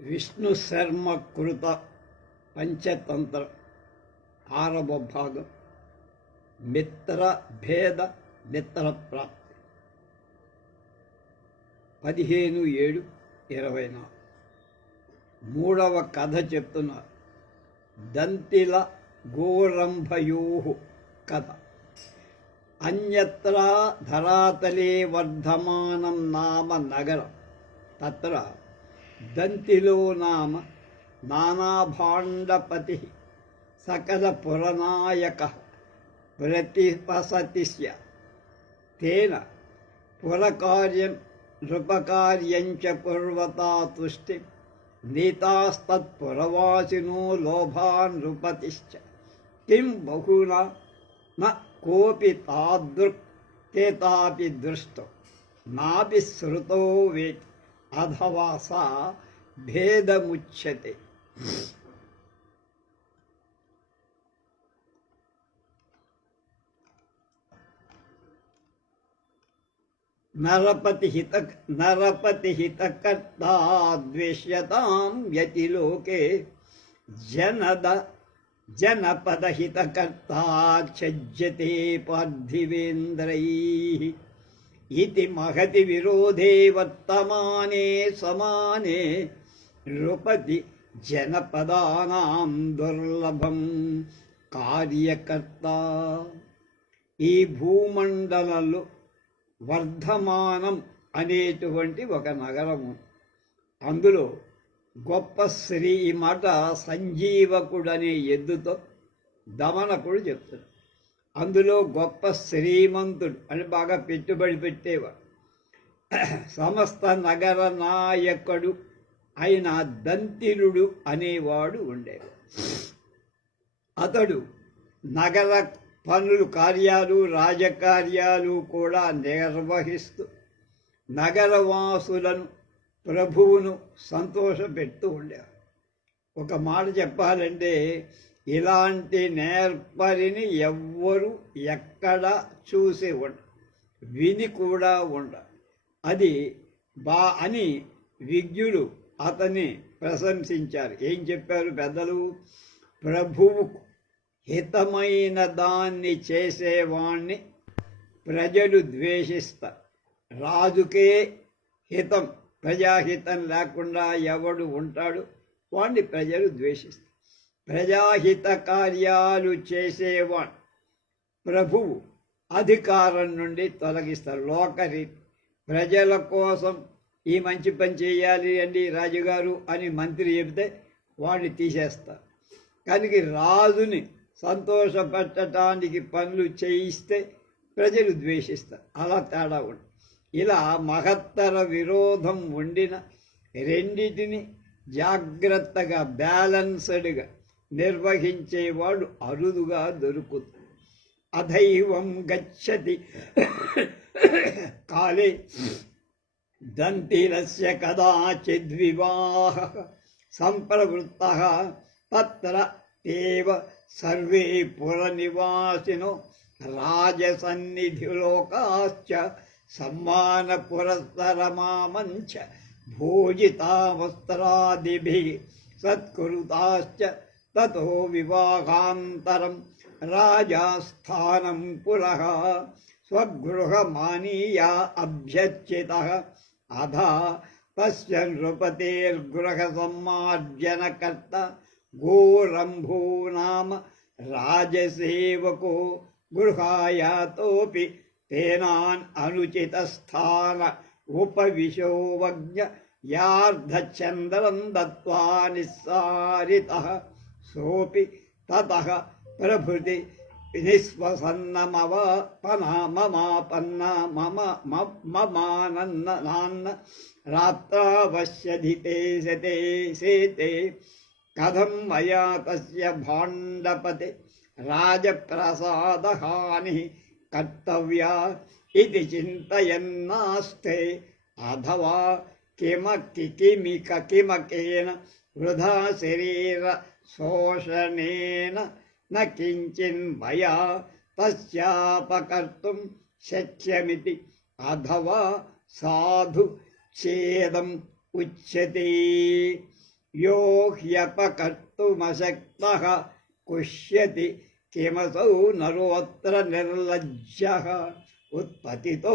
విష్ణు శర్మ కృత పంచతంత్ర 6వ భాగం మిత్రభేద మిత్రప్రాప్తి 15/7/24 3వ కథ చెప్తున్నారు. దంతిల గోరంభయో కథ. అన్యత్రా ధరాతలే వర్ధమానం నామ నగరం తత్ర దంతిలో నామ నానాభాండపతి సకల పురనాయక ప్రతిపసతి తేన పురకార్యం నృపకార్యంచ కుర్వతా తుష్టి నీతాస్తత్పురవాసినో లోభాన్ నృపతిశ్చ కిం బహునా న కోపి తాదృక్ తేతాపి దృష్టో నాపి శ్రుతో వేతి అథవా సా భేదముచ్యతే. నరపతి హితకర్తా ద్వేష్యతాం యతిలోకే జనపద హితకర్తా ఛజ్యతే పార్థివేంద్రైః ఇతి మహతి విరోధే వర్తమానే సమానే నృపతి జనపదానాం దుర్లభం కార్యకర్త. ఈ భూమండలంలో వర్ధమానం అనేటువంటి ఒక నగరము. అందులో గొప్ప శ్రీ, ఈ మాట సంజీవకుడనే ఎద్దుతో దమనకుడు చెప్తాడు. అందులో గొప్ప శ్రీమంతుడు అని బాగా పెట్టుబడి పెట్టేవాడు, సమస్త నగర నాయకుడు అయిన దంతిలుడు అనేవాడు ఉండేవాడు. అతడు నగర పనులు, కార్యాలు, రాజకార్యాలు కూడా నిర్వహిస్తూ నగరవాసులను, ప్రభువును సంతోషపెడుతూ ఉండేవాడు. ఒక మాట చెప్పాలంటే, ఇలాంటి నేర్పరిని ఎవ్వరూ ఎక్కడా చూసి విని కూడా అది అని విజ్ఞులు అతన్ని ప్రశంసించారు. ఏం చెప్పారు పెద్దలు? ప్రభువు హితమైన దాన్ని చేసేవాణ్ణి ప్రజలు ద్వేషిస్తారు. రాజుకే హితం, ప్రజాహితం లేకుండా ఎవడు ఉంటాడు, వాణ్ణి ప్రజలు ద్వేషిస్తారు. ప్రజాహిత కార్యాలు చేసేవాడు ప్రభువు అధికారం నుండి తొలగిస్తారు. లోకరీతి ప్రజల కోసం ఈ మంచి పని చేయాలి అండి రాజుగారు అని మంత్రి చెబితే వాడిని తీసేస్తారు. కనుక రాజుని సంతోషపెట్టడానికి పనులు చేయిస్తే ప్రజలు ద్వేషిస్తారు. అలా తేడా ఉంది. ఇలా మహత్తర విరోధం ఉండిన రెండిటిని జాగ్రత్తగా బ్యాలెన్స్డ్గా నిర్వహించేవాడు అరుదుగా దొరుకుతుంది. అధైవం గచ్చతి కాలే దంతిలస్య కదాచిద్వివాహ సంప్రవృత్తః తత్ర తేవ సర్వే పురనివాసినో రాజసన్నిధిలోకాశ్చ సమ్మాన పురస్సరమామంచ భోజితావస్త్రాదిభిః సత్కృతాశ్చ తతో వివాహాంతరం రాజాస్థానం పురః స్వగృహమానీయ అభ్యర్చితః అధా తస్య నృపతేర్గృహ సమ్మార్జనకర్త గోరంభో నామ రాజసేవకో గృహాయాతోపి తేనాన్ అనుచితస్థాన ఉపవిశోవజ్ఞ యార్ధచంద్రం దత్వా నిస్సారితః సోపి తతః ప్రభృతి నిస్వసన్నమవాపనామమాపన్న మమానన్న రాత్రావశ్యధితే శతే సేతే కథం మయా తస్య భాండపతే రాజప్రసాదహాని కర్తవ్యా ఇది చింతయన్నాస్తే అథవా కిమకేన వృధా శరీర శోషణేన న కించిన్ మయా తస్యాపకర్తుం శక్యమితి అథవా సాధు ఛేదం ఉచ్యతే. యో హ్యపకర్తుమశక్తః కుష్యతి కిమసౌ నరోత్ర నిర్లజ్జః. ఉత్పతితో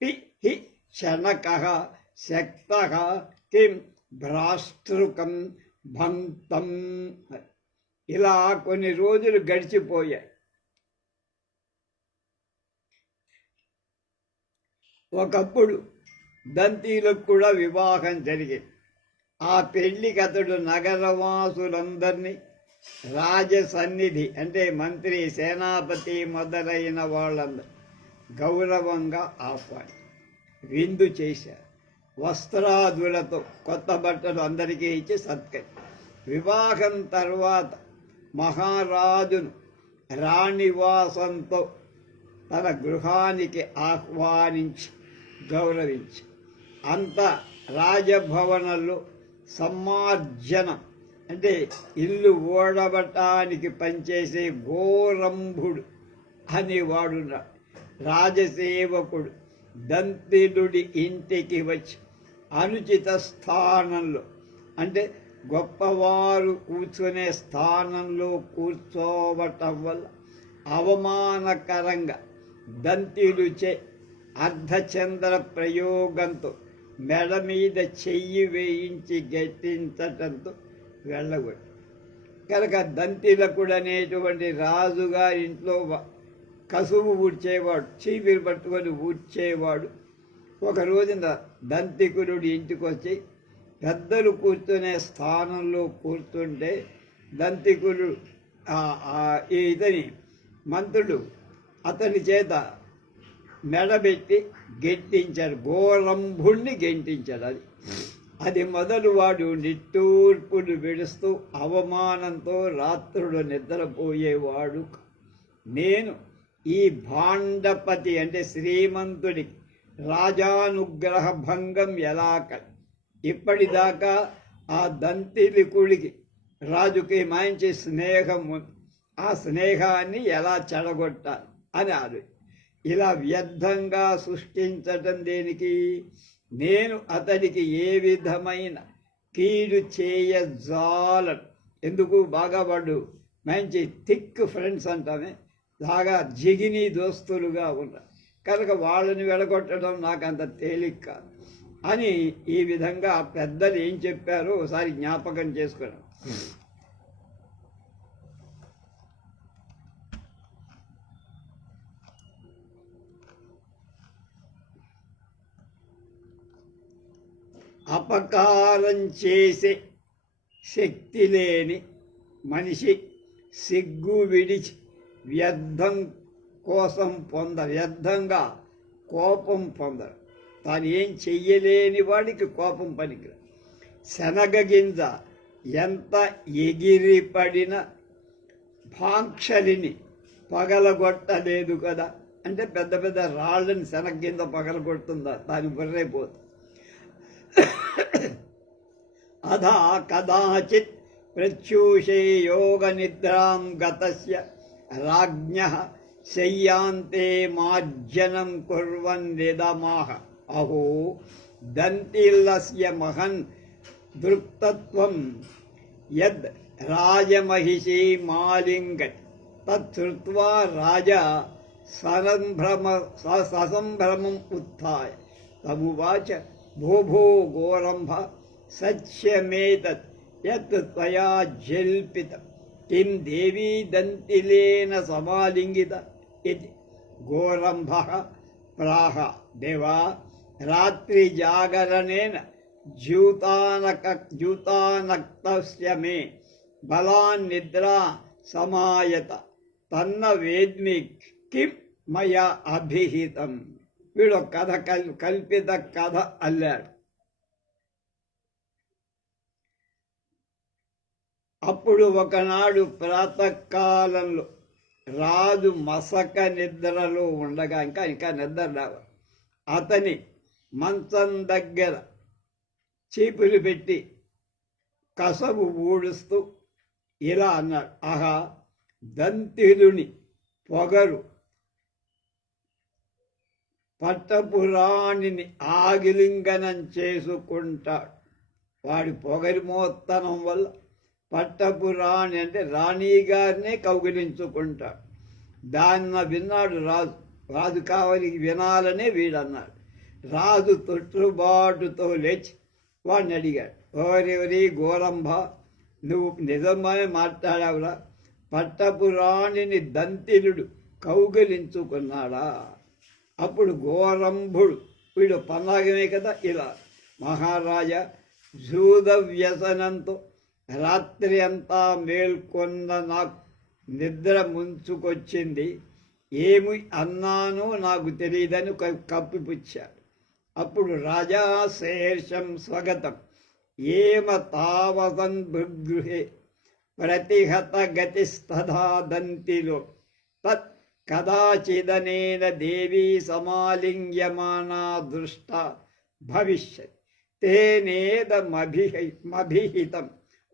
పి హి శనకః శక్తః కిం భ్రాస్తృకం భంతం. ఇలా కొన్ని రోజులు గడిచిపోయాయి. ఒకప్పుడు దంతీలకు కూడా వివాహం జరిగింది. ఆ పెళ్లికి అతడు నగరవాసులందరినీ రాజసన్నిధి అంటే మంత్రి, సేనాపతి మొదలైన వాళ్ళందరూ గౌరవంగా ఆహ్వాని విందు చేశారు. వస్త్రాదులతో కొత్త బట్టలు అందరికీ ఇచ్చి సత్కరి. వివాహం తర్వాత మహారాజును రాణివాసంతో తన గృహానికి ఆహ్వానించి గౌరవించి అంత రాజభవనంలో సమ్మార్జనం అంటే ఇల్లు ఓడబట్టానికి పనిచేసే గోరంభుడు అనేవాడున్నాడు. రాజసేవకుడు దంతిలుడి ఇంటికి వచ్చి అనుచిత స్థానంలో అంటే గొప్పవారు కూర్చునే స్థానంలో కూర్చోవటం వల్ల అవమానకరంగా దంతిలుచే అర్ధచంద్ర ప్రయోగంతో మెడ మీద చెయ్యి వేయించి గట్టించటంతో వెళ్ళగొట్టి. కనుక దంతిలకుడు అనేటువంటి రాజుగారి ఇంట్లో కసువు ఊడ్చేవాడు, చీపిరి పట్టుకొని ఊడ్చేవాడు. ఒక రోజున దంతికులుడి ఇంటికి వచ్చి పెద్దలు కూర్చునే స్థానంలో కూర్చుంటే దంతికులు ఇతని మంత్రుడు అతని చేత మెడబెట్టి గెంటించాడు. గోరంభుణ్ణి గెంటించాడు. అది మొదలు వాడు నిట్టూర్పులు విడుస్తూ అవమానంతో రాత్రుడు నిద్రపోయేవాడు. నేను ఈ భాండపతి అంటే శ్రీమంతుడికి రాజానుగ్రహ భంగం ఎలా ఇప్పటిదాకా ఆ దంతిలికుడికి రాజుకి మంచి స్నేహం ఉంది, ఆ స్నేహాన్ని ఎలా చెడగొట్టాలి అని ఇలా వ్యర్థంగా సృష్టించటం దేనికి? నేను అతడికి ఏ విధమైన కీడు చేయజాలను. ఎందుకు? బాగా వాడు మంచి థిక్ ఫ్రెండ్స్ అంటామే, బాగా జిగిని దోస్తులుగా ఉన్నారు కనుక వాళ్ళని వెడగొట్టడం నాకు అంత తేలిక కాదు అని ఈ విధంగా పెద్దలు ఏం చెప్పారో ఒకసారి జ్ఞాపకం చేసుకున్నాం. అపకారం చేసే శక్తి లేని మనిషి సిగ్గు విడిచి వ్యర్థంగా కోపం పొందరు. తాను ఏం చెయ్యలేని వాడికి కోపం పనికిరాదు. శనగ గింజ ఎంత ఎగిరిపడిన భాంక్షలిని పగలగొట్టలేదు కదా. అంటే పెద్ద పెద్ద రాళ్ళని శనగ గింజ పగలగొడుతుందా? దాని బుర్రైపోతుంది. అధా కదాచిత్ ప్రత్యూషే యోగ నిద్రాం గతస్య రాజ్ఞః శయ్యాంతే మార్జనం కుర్వన్ నిదమాహ. అహో దంతిల్లస్య మహన్ దృక్తత్వం యద్ రాజమహిషీ మాలింగత్ తచ్చుత్వా రాజా ససంభ్రమం ఉత్థాయ తమువాచ భో గోరంభ సత్యమేతత్ యత్ త్వయా జల్పితం కిం దేవీ దంతిలేన సమాలింగిత ఇది. గోరంభః ప్రాహ దేవా రాత్రి జాగరణేన జ్యూతానక్తస్య మే బలాన్ నిద్రా సమాయత తన్న వేద్మి కిం మయా అభిహితం. వీడు కథ కల్పిత కథ అల్లాడు. అప్పుడు ఒకనాడు ప్రాతకాలంలో రాజు మసక నిద్రలో ఉండగా ఇంకా నిద్ర రావు. అతని మంచం దగ్గర చీపులు పెట్టి కసవు ఊడుస్తూ ఇలా అన్నాడు. ఆహా, దంతిలుని పొగరు పట్టపురాణిని ఆగిలింగనం చేసుకుంటాడు. వాడి పొగరిమోత్తనం వల్ల పట్టపురాణి అంటే రాణి గారినే కౌగిలించుకుంటాడు. దాన్న విన్నాడు రాజు. రాజు కావాలి వినాలనే వీడన్నాడు. రాజు తొట్టుబాటుతో లేచి వాడిని అడిగాడు, ఓరెవరి గోరంభ, నువ్వు నిజమే మాట్లాడావురా? పట్టపురాణిని దంతిలుడు కౌగిలించుకున్నాడా? అప్పుడు గోరంభుడు, వీడు పన్నాగమే కదా, ఇలా, మహారాజా, జూద వ్యసనంతో రాత్రి అంతా మేల్కొన్న నాకు నిద్ర ముంచుకొచ్చింది. ఏమి అన్నానో నాకు తెలియదని కప్పిపుచ్చాడు. అప్పుడు రాజా శేషం స్వగతం ఏమ తావసన్ భృగృహే ప్రతిహత గతిస్తథా దంతిలో తత్ కదాచిదనేన దేవీ సమాలింగ్యమానా దృష్ట భవిష్యత్ తేనేదమభిహితం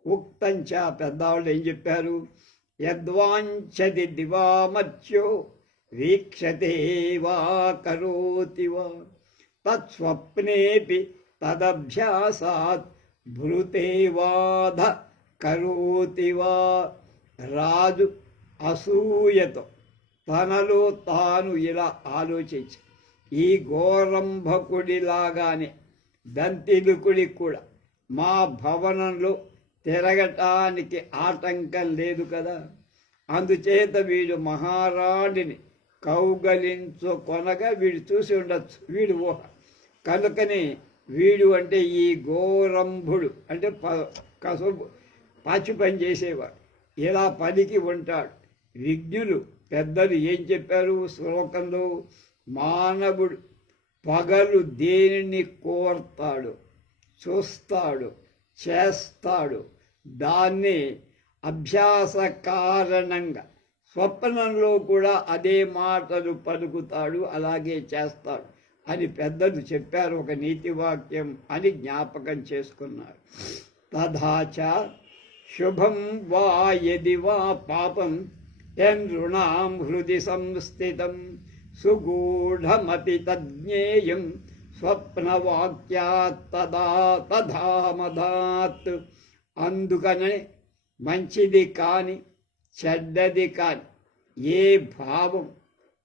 ఉక్తం చ. పెద్దవాళ్ళు ఏం చెప్పారు? యద్వాంఛతి దివామత్యో వీక్షతే వా కరోతి వా తత్స్వప్నేపి తదభ్యాసాత్ భృతే వాధ కరోతి వా. రాజు అసూయతో తనలో తాను ఇలా ఆలోచించి, ఈ గోరంభకుడిలాగానే దంతిలుకుడికి కూడా మా భవనంలో తిరగటానికి ఆటంకం లేదు కదా, అందుచేత వీడు మహారాణిని కౌగలించుకొనగా వీడు చూసి ఉండొచ్చు, వీడు ఊహ. కనుకని వీడు అంటే ఈ గోరంభుడు అంటే కసుబు పాచి పని చేసేవాడు, ఇలా పనికి ఉంటాడు. విజ్ఞులు పెద్దలు ఏం చెప్పారు శ్లోకంలో? మానవుడు పగలు దేనిని కోర్తాడు, చూస్తాడు, చేస్తాడు, దాన్ని అభ్యాస కారణంగా స్వప్నంలో కూడా అదే మాటలు పలుకుతాడు, అలాగే చేస్తాడు అని పెద్దలు చెప్పారు. ఒక నీతి వాక్యం అని జ్ఞాపకం చేసుకున్నారు. తథాచ శుభం వా యది వా పాపం యనృణాం హృది సంస్థితం సుగూఢమపి తజ్ఞేయం స్వప్నవాక్యాత్ తథామదాత్. అందుకనే మంచిది కాని చెడ్డది కాని ఏ భావం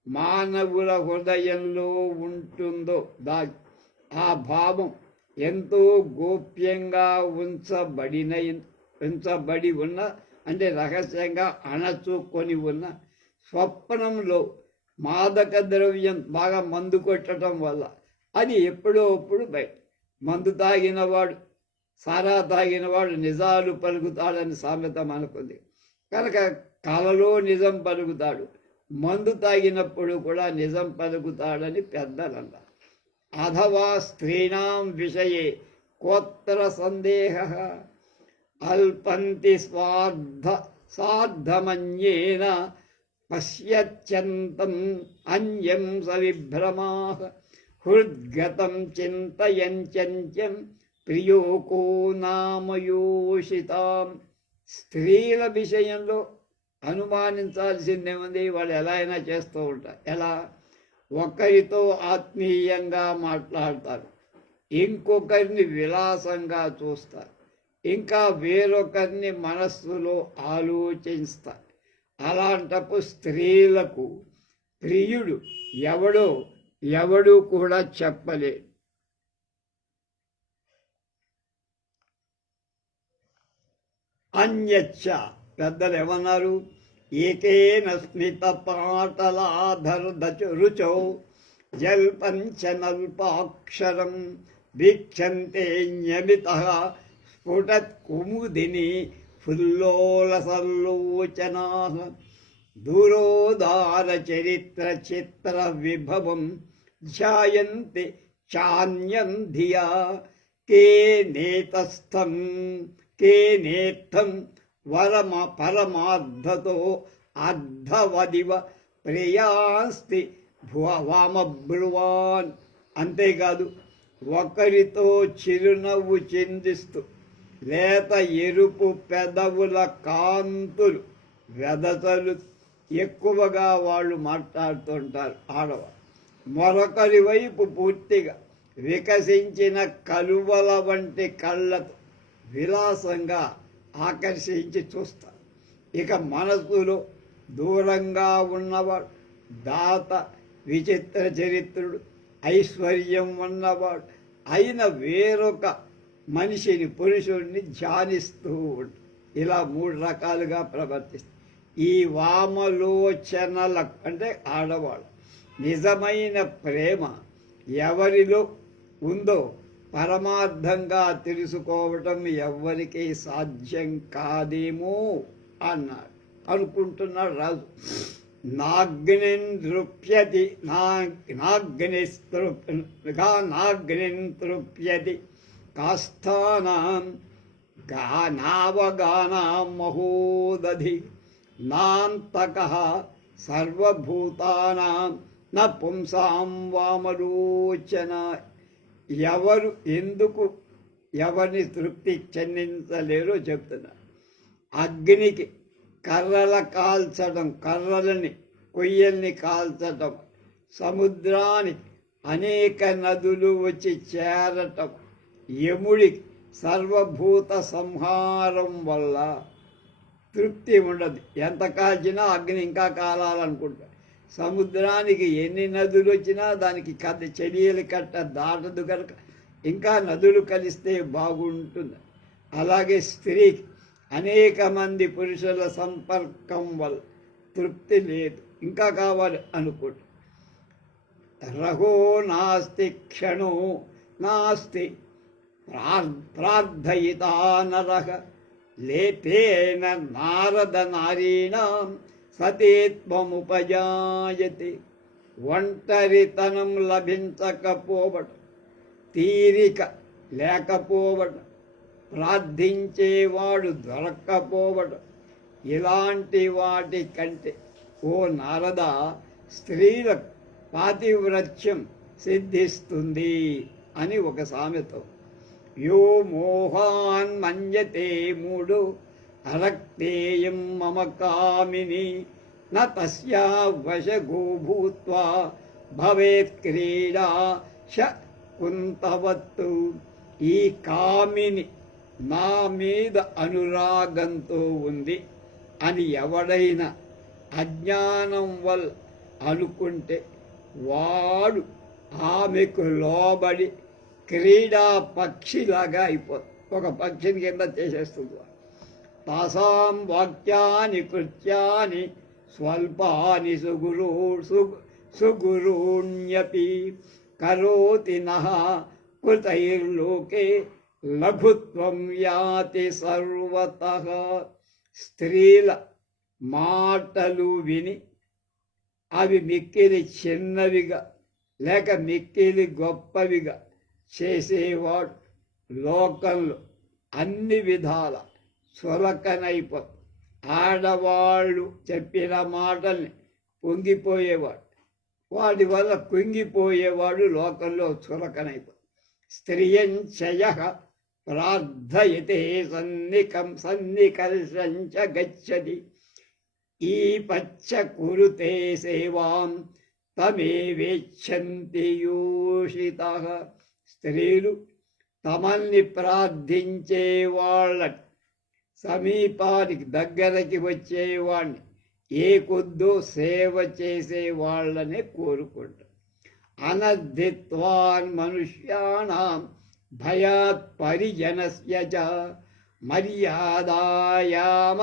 మానవుల హృదయంలో ఉంటుందో ఆ భావం ఎంతో గోప్యంగా ఉంచబడి ఉన్న అంటే రహస్యంగా అణచుకొని ఉన్న స్వప్నంలో మాదక ద్రవ్యం బాగా మందు కొట్టడం వల్ల అది ఎప్పుడో అప్పుడు బయట. మందు తాగినవాడు, సారా తాగినవాడు నిజాలు పలుకుతాడని సామెత మనకుంది. కనుక కలలో నిజం పలుకుతాడు, మందు తాగినప్పుడు కూడా నిజం పలుకుతాడని పెద్దలన్నారు. అథవా స్త్రీణాం విషయే కోత్ర సందేహ అల్పంతి సార్ధమన్యేన పశ్యత్యంతం అన్యం సవిభ్రమాః హృద్గతం చింతయంత్యం ప్రియోకో నామయోషితాం. స్త్రీల విషయంలో అనుమానించాల్సిందేముంది? వాళ్ళు ఎలా అయినా చేస్తూ ఉంటారు. ఎలా? ఒకరితో ఆత్మీయంగా మాట్లాడతారు, ఇంకొకరిని విలాసంగా చూస్తారు, ఇంకా వేరొకరిని మనస్సులో ఆలోచిస్తారు. అలాంటప్పుడు స్త్రీలకు ప్రియుడు ఎవడు కూడా చెప్పలేడు. అన్యచ్చ పెద్దలు ఏమన్నారు? ఏకేన స్మిత పాటలాధర్దచు రుచౌ జల్పంచనల్పాక్షరం వీక్షంతే న్యమితః స్ఫుటత్ కుముదిని ఫుల్లోలసల్లోచనాః దూరోదార చరిత్ర చిత్ర విభవం ధ్యాయంతి చాన్యం ధియా కేనేత్థం పరమార్థతో అర్ధవదివ ప్రియాస్తి వామబ్రువాన్. అంతేకాదు ఒకరితో చిరునవ్వు చిందిస్తూ లేత ఎరుపు పెదవుల కాంతులు వెదతలు ఎక్కువగా వాళ్ళు మాట్లాడుతుంటారు ఆడవాళ్ళు. మరొకరి వైపు పూర్తిగా వికసించిన కలువల వంటి కళ్ళతో విలాసంగా ఆకర్షించి చూస్తారు. ఇక మనసులో దూరంగా ఉన్నవాడు దాత, విచిత్ర చరిత్రుడు, ఐశ్వర్యం ఉన్నవాడు అయిన వేరొక మనిషిని, పురుషుడిని ధ్యానిస్తూ ఉంటాడు. ఇలా 3 రకాలుగా ప్రవర్తిస్తారు. ఈ వామలోచనలకు అంటే ఆడవాళ్ళు నిజమైన ప్రేమ ఎవరిలో ఉందో పరమార్థంగా తెలుసుకోవటం ఎవ్వరికీ సాధ్యం కాదేమో అన్నాడు. అనుకుంటున్నాడు రాజు. నాగ్నిస్తృప్యతి నాగ్నిస్తృప్యతి కాస్థానాం గానావగానాం మహోదధి నాంతకః సర్వభూతానాం న పుంసాం వామలోచన. ఎవరు ఎందుకు ఎవరిని తృప్తి చెందించలేరో చెప్తున్నారు. అగ్నికి కర్రల కాల్చడం, కర్రలని కొయ్యల్ని కాల్చటం, సముద్రానికి అనేక నదులు వచ్చి చేరటం, యముడికి సర్వభూత సంహారం వల్ల తృప్తి ఉండదు. ఎంత కాల్చినా అగ్ని ఇంకా కాలాలనుకుంటా. సముద్రానికి ఎన్ని నదులు వచ్చినా దానికి చెరియలు కట్ట దాటదు కనుక ఇంకా నదులు కలిస్తే బాగుంటుంది. అలాగే స్త్రీకి అనేక మంది పురుషుల సంపర్కం వల్ల తృప్తి లేదు, ఇంకా కావాలి అనుకుంటు. రహో నాస్తి క్షణో నాస్తి ప్రార్థయితా నరః లేపేన నారద నారీణాం సతేత్వముపజాయతే. ఒంటరితనం లభించకపోవడం, తీరిక లేకపోవడం, ప్రార్థించేవాడు దొరక్కపోవడం, ఇలాంటి వాటి కంటే ఓ నారద స్త్రీలకు పాతివ్రత్యం సిద్ధిస్తుంది అని ఒక సామెత. యో మోహాన్ మన్యతే మూడు అరక్తేయం మమ కామిని న తస్యా వశగో భూత్వా భవేత్ క్రీడా శ కుంతవత్తు. ఈ కామిని నా మీద అనురాగంతో ఉంది అని ఎవడైనా అజ్ఞానం వల్ల అనుకుంటే వాడు ఆమెకు లోబడి క్రీడా పక్షిలాగా అయిపోతుంది. ఒక పక్షిని కింద చేసేస్తుంది. తాసాం వాక్యాని కృత్యాని స్వల్పాని సుగురూణ్యపి కరోతి నః కృతైర్లోకే లఘుత్వం యాతి సర్వతః. స్త్రీల మాటలు విని అవి మిక్కిలి చిన్నవిగా లేక మిక్కిలి గొప్పవిగా చేసేవాడు లోకంలో అన్ని విధాల చులకనైపోతాడు. ఆడవాళ్ళు చెప్పిన మాటల్ని పొంగిపోయేవాడు, వాడి వల్ల కుంగిపోయేవాడు లోకంలో చులకనైపోతాడు. స్త్రియంచయః ప్రార్థయతే సన్నికర్షంచ గచ్చతి ఈ పచ్చ కురుతే సేవాం తమేవేచ్ఛంతి యోషితః. స్త్రీలు తమల్ని ప్రార్థించే వాళ్ళ సమీపానికి దగ్గరకి వచ్చేవాడిని ఏ కొద్దో సేవ చేసే వాళ్ళనే కోరుకుంటారు. అనర్థిత్వాన్ మనుష్యాణం భయాత్ పరిజనస్య చ మర్యాదాయామ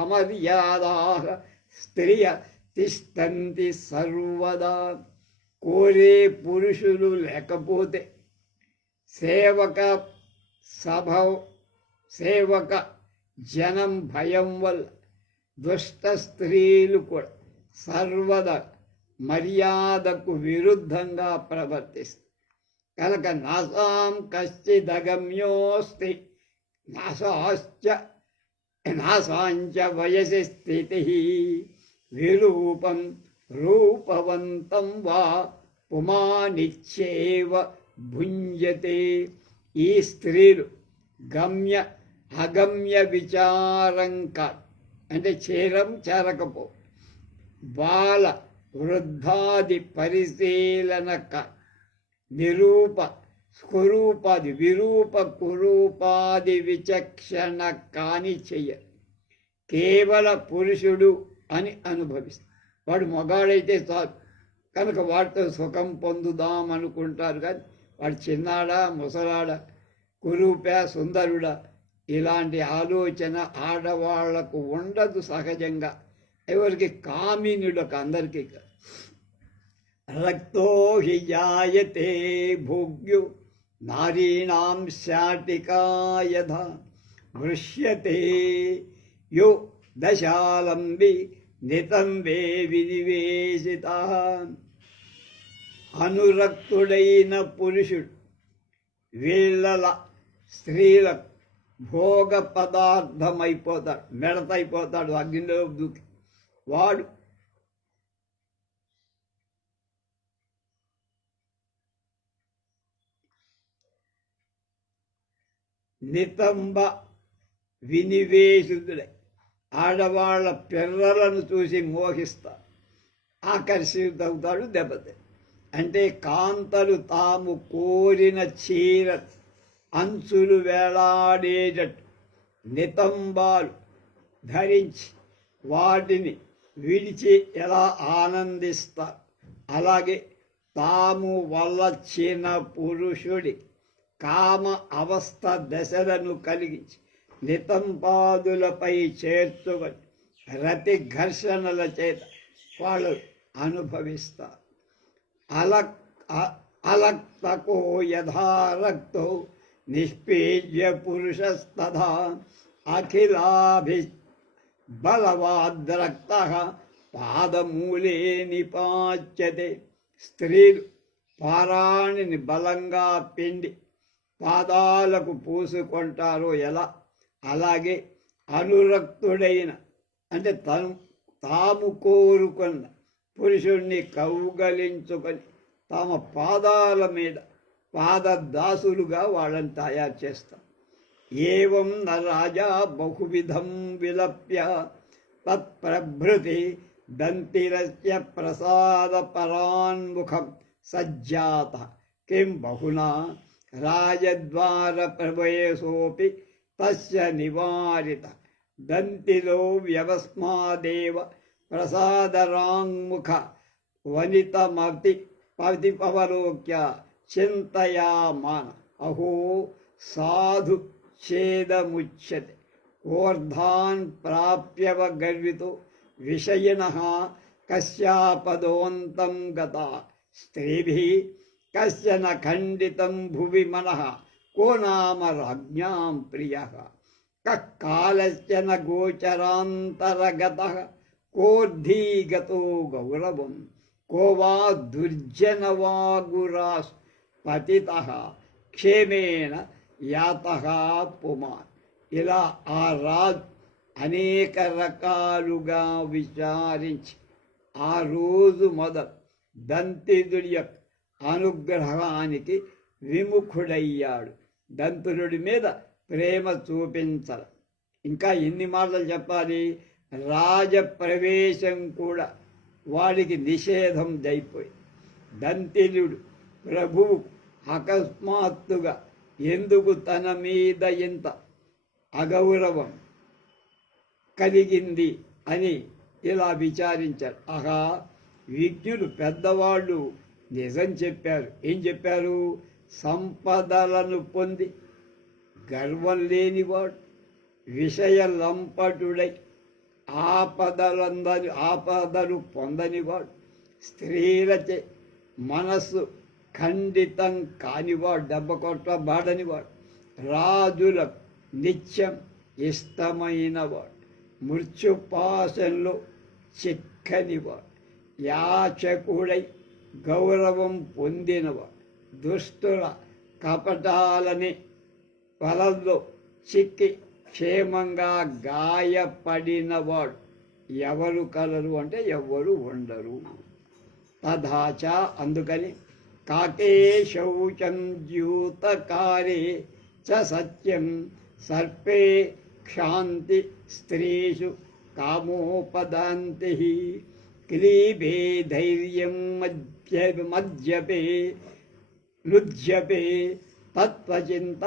అమర్యాదాః స్త్రియ తిష్టంతి సర్వదా. కోరే పురుషులు లేకపోతే సేవక జనం భయం వల్ల దుష్ట స్త్రీలు కూడా సర్వదా మర్యాదకు విరుద్ధంగా ప్రవర్తిస్తారు. కనుక నాసాం కశ్చిదగమ్యోస్తి నాసాంచ వయసి స్థితి విరూపం రూపవంతం వా పుమానిచ్చేవ భుంజతే. ఈ స్త్రీలు అగమ్య విచారం కాదు, అంటే చేరకపో బాల వృద్ధాది పరిశీలన నిరూప స్వరూపాది విరూప కురూపాది విచక్షణ కాని చెయ్య. కేవల పురుషుడు అని అనుభవిస్తాడు. వాడు మగాడైతే చాలు కనుక వాటితో సుఖం పొందుదాం అనుకుంటారు. కానీ వాడు చిన్నాడా ముసలాడా కురూపా సుందరుడా ఇలాంటి ఆలోచన ఆడవాళ్లకు ఉండదు సహజంగా. ఎవరికి కామినులకు అందరికీ. రక్తో హి జాయతే భోగ్యో నారీణాం శాటికా యథా దృశ్యతే యో దశాలంబి నితంబే వినివేశిత. అనురక్తుడైన పురుషుడు వీళ్ళ స్త్రీలకు భోగ పదార్థమైపోతాడు, మెడతైపోతాడు అగ్నిలో దూకి. వాడు నితంబ వినివేశుడులై ఆడవాళ్ల పిల్లలను చూసి మోహిస్తాడు, ఆకర్షితవుతాడు, దెబ్బతే. అంటే కాంతలు తాము కోరిన చీర అంచులు వేలాడేటట్టు నితంబాలు ధరించి వాటిని విడిచి ఎలా ఆనందిస్తారు, అలాగే తాము వల్లచిన పురుషుడి కామ అవస్థ దశలను కలిగించి నితంబాదులపై చేర్చుకొని రతి ఘర్షణల చేత వాళ్ళు అనుభవిస్తారు. అలక్తకో యథారక్తో నిష్పీజ్య పురుషస్తథా అఖిలాభి బలవాద్రక్త పాదమూలే నిపాచ్యతే. స్త్రీలు పారాణిని బలంగా పిండి పాదాలకు పూసుకుంటారో ఎలా, అలాగే అనురక్తుడైన అంటే తాము కోరుకున్న పురుషుణ్ణి కౌగలించుకొని తమ పాదాల మీద పాదదాసులుగా వాళ్ళని తయారు చేస్తాం. ఏవం న రాజా బహువిధం విలప్య తత్ప్రభృతి దంతిరస్య ప్రసాద పరాన్ముఖం సజ్జాత కిం బహునా రాజద్వార ప్రవేశోపి తస్య నివారిత దంతిలో వ్యవస్మాదేవ ప్రసాదరాంగ్ముఖ వనితమతి పతిపవలోక్య చింతయామాన అహో సాధు ఛేదముచ్యతే. ఓర్ధాన్ ప్రాప్యవ గర్వితో విషయినః కస్యాపదోంతం గతా స్త్రీభిః కశ్చన ఖండితం భువి మనః కో నామ రాజ్ఞాం ప్రియః కః కాలశ్చన గోచరాంతరగతః కోర్ధీగతో గౌరవం కో వా దుర్జనవాగురాస్ పతితః క్షేమేణ యాతః పుమాన్. ఇలా ఆ రాజు అనేక రకాలుగా విచారించి ఆ రోజు మొదలు దంతిదుడి యొక్క అనుగ్రహానికి విముఖుడయ్యాడు. దంతుడి మీద ప్రేమ చూపించాలి. ఇంకా ఎన్ని మాటలు చెప్పాలి. రాజప్రవేశం కూడా వాడికి నిషేధం అయిపోయి దంతిలుడు ప్రభువు అకస్మాత్తుగా ఎందుకు తన మీద ఇంత అగౌరవం కలిగింది అని ఇలా విచారించారు. ఆహా, విజ్ఞులు పెద్దవాళ్ళు నిజం చెప్పారు. ఏం చెప్పారు? సంపదలను పొంది గర్వం లేనివాడు, విషయలంపటుడై ఆపదలు పొందనివాడు, స్త్రీలచే మనస్సు ఖండితం కానివాడు, దెబ్బ కొట్టబాడనివాడు, రాజులకు నిత్యం ఇష్టమైనవాడు, మృత్యుపాశంలో చిక్కనివాడు, యాచకుడై గౌరవం పొందినవాడు, దుష్టుల కపటాలని వలల్లో చిక్కి క్షేమంగా గాయపడినవాడు ఎవరు కలరు అంటే ఎవరు ఉండరు. తథాచ అందుకని కాకే శౌచం ద్యూతకారే చ సత్యం సర్పే క్షాంతి స్త్రీషు కామోపదాంతి క్లీబే ధైర్యం మజ్జపే లుజ్జపే తత్వచింత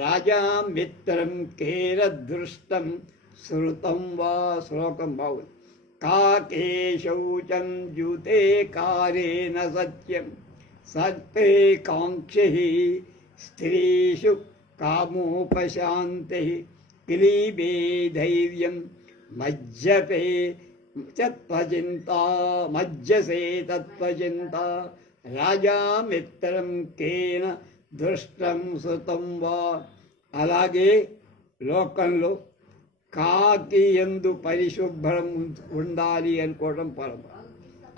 రాజా మిత్రం కేరదృష్టం శ్రుతం వా. శ్లోకం బాగుంది. కాకే శౌచం జూతే కారేణ సత్యం సత్తే కాంక్షి స్త్రీషు కామోపశాంతి క్లీబే ధైర్యం మజ్జపే తత్వచింతా మజ్జసే తత్వచింతా రాజా మిత్రం కేన దృష్టం శృతం వా. అలాగే లోకంలో కాకి యందు పరిశుభ్రం ఉండాలి అనుకోవడం పరమ.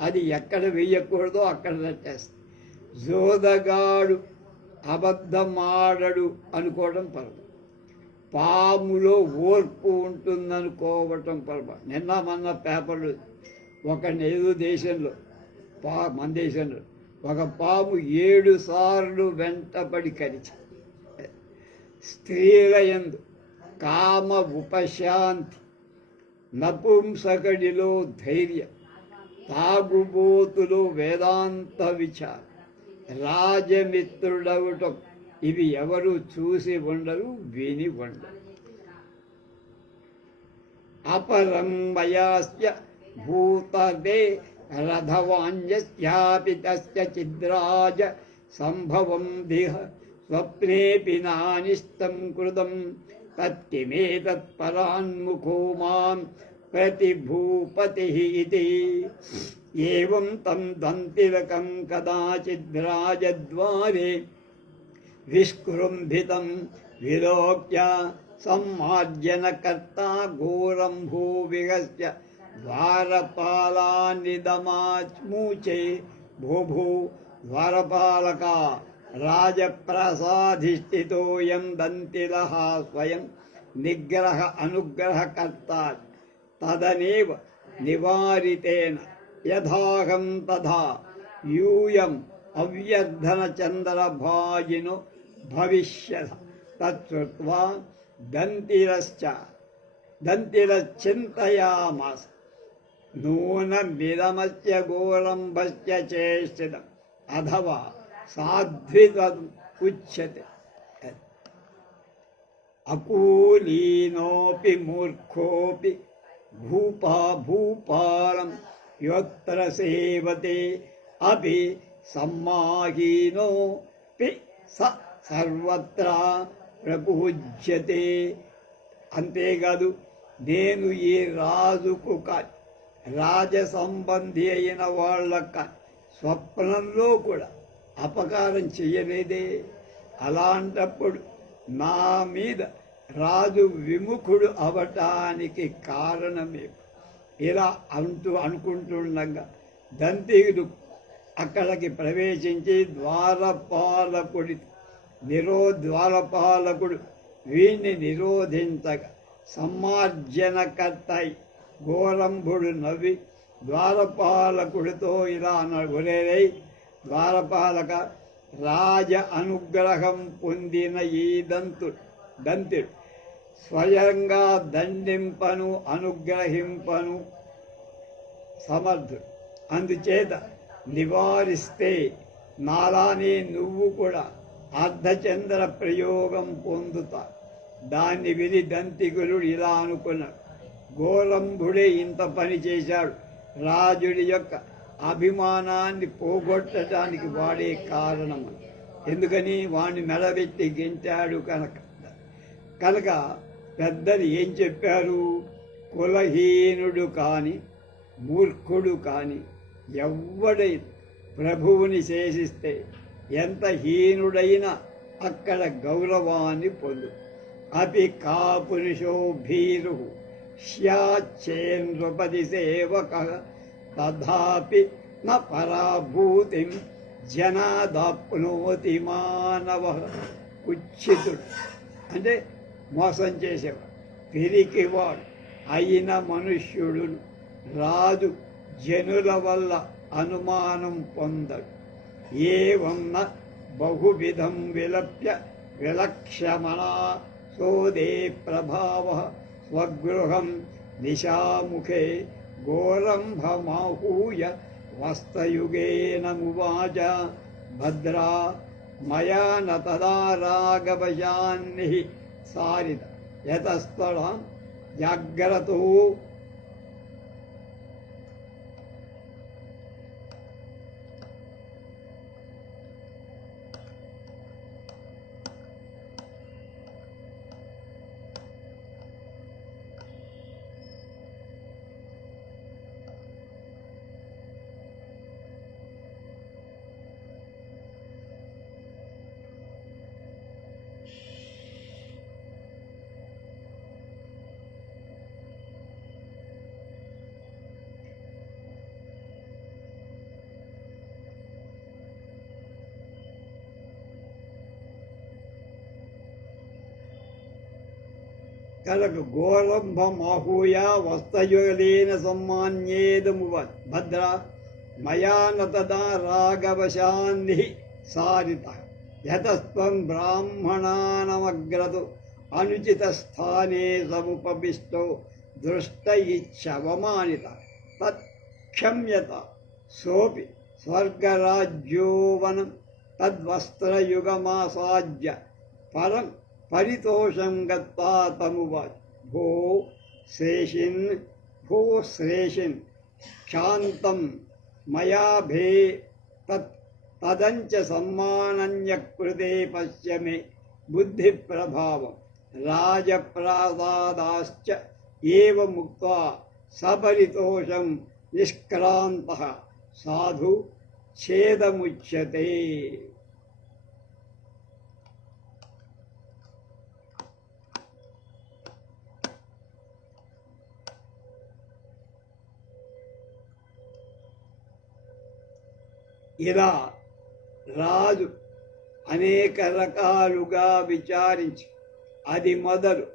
అది ఎక్కడ వేయకూడదో అక్కడ నెట్టేస్తుంది. జోదగాడు అబద్ధమాడడు అనుకోవడం పరమ. పాములో ఓర్పు ఉంటుందనుకోవటం పరమ. నిన్న మొన్న పేపర్లు ఒక ఏదో దేశంలో మన దేశంలో ఒక పాము 7 సార్లు వెంటబడి కరిచి. స్త్రీల యందు కామ ఉపశాంతి, నపుంసకుడిలో ధైర్యం, తాగుబోతులో వేదాంత విచారం, రాజమిత్రుడవటం ఇవి ఎవరు చూసి ఉండరు, విని ఉండరు. అపరం మయాస్య భూతదే రథవాంజస్యాపి తస్య ఛిద్రాజ సంభవం దిహ స్వప్నేపి నానిష్టం కృతం తత్కిమేతత్పరాన్ముఖో మాం ప్రతిభూపతిః ఇతి. ఏవం తం దంతిలకం కదాచిద్రాజద్వారే విస్కృంభితం విలోక్య సమ్మార్జనకర్తా ఘోరంభో విగస్య ద్వారపాలాన్నిదమాచమూచే. భూభూ ద్వారపాలక రాజప్రసాధిష్ఠితోయం దంతిలః స్వయం నిగ్రహ అనుగ్రహకర్త తదనేవ నివారితేన యథాహం తథా యూయం అవ్యర్థనచంద్రభాజినో భవిష్యత. తచ్చుత్వా దంతిరశ్చింతయామాస నూనమిదమస్య గోరంభస్య చేష్టితం అథవా సాధ్వితద్ ఉచ్యతే. అకూలీనోపి మూర్ఖోపి భూపాలం యోత్ర సేవతే అపి సమ్మాహీనోపి స సర్వత్రా ప్రపూజ్యతే. అంతేకాదు, నేను ఈ రాజుకు కానీ రాజ సంబంధి అయిన వాళ్ళక స్వప్నంలో కూడా అపకారం చెయ్యలేదే. అలాంటప్పుడు నా మీద రాజు విముఖుడు అవటానికి కారణమే. ఇలా అనుకుంటుండగా దంతియుడు అక్కడికి ప్రవేశించి ద్వారపాలకుడు వీణ్ణి నిరోధించగా సమ్మార్జనకర్త గోరంభుడు నవ్వి ద్వారపాలకుడితో ఇలా అన్నాడు: ఒరేరై ద్వారపాలక, రాజ అనుగ్రహం పొందిన ఈ దంతుడు స్వయంగా దండింపను అనుగ్రహింపను సమర్థుడు. అందుచేత నివారిస్తే నాలానే నువ్వు కూడా అర్ధచంద్ర ప్రయోగం పొందుతా. దాన్ని విని దంతికులు ఇలా అనుకున్నాడు: గోరంభుడే ఇంత పని చేశాడు, రాజుడి యొక్క అభిమానాన్ని పోగొట్టడానికి వాడే కారణం. ఎందుకని? వాడిని మెడబెట్టి గెంటాడు కనుక పెద్దలు ఏం చెప్పారు? కులహీనుడు కాని మూర్ఖుడు కాని ఎవ్వడైనా ప్రభువుని శేషిస్తే ఎంత హీనుడైనా అక్కడ గౌరవాన్ని పొందు. అపి కాపురుషో భీరు స్యాచ్చేన్పతి సేవక తథాపి న పరాభూతిం జనాదాప్నోతి మానవ. కుచ్చితుడు అంటే మోసం చేసేవాడు, పిరికివాడు అయిన మనుష్యుడు రాజు జనుల వల్ల అనుమానం పొందడు. ఏవన్న బహువిధం విలప్య విలక్ష్యమణా సోదే ప్రభావ స్వగృహం నిశాముఖే గోరంభమాహూయ వస్తయుగేనమువాచ భద్రా మయా న తదా రాగవశాన్ని సారిత యతస్త్వరాం జాగ్రతో. కనుక గోరంభమాహూయ వస్తయుగలేన సమ్మాన్యేదమువ భద్ర మయా న తదా రాగవశాన్ని సారిత యతస్త్వం బ్రాహ్మణానమగ్రతు అనుచిత స్థానే సముపవిష్టో దృష్ట ఇచ్చవమానిత తత్క్షమ్యత సోపి స్వర్గరాజ్యోవనం తద్వస్త్రయుగమాసాజ్య పరం పరితోషం గత్వా తమువాచ భో శ్రేషిన్ క్షాంతం మయా భే తదంచ సమ్మానన్యకృతే పశ్య మే బుద్ధి ప్రభావం రాజప్రాసాదాశ్చ ఏవ ముక్త్వా సపరితోషం నిష్క్రాంతః సాధు ఛేదముచ్యతే. ఇలా రాజు అనేక రకాలుగా విచారించి అది మొదలు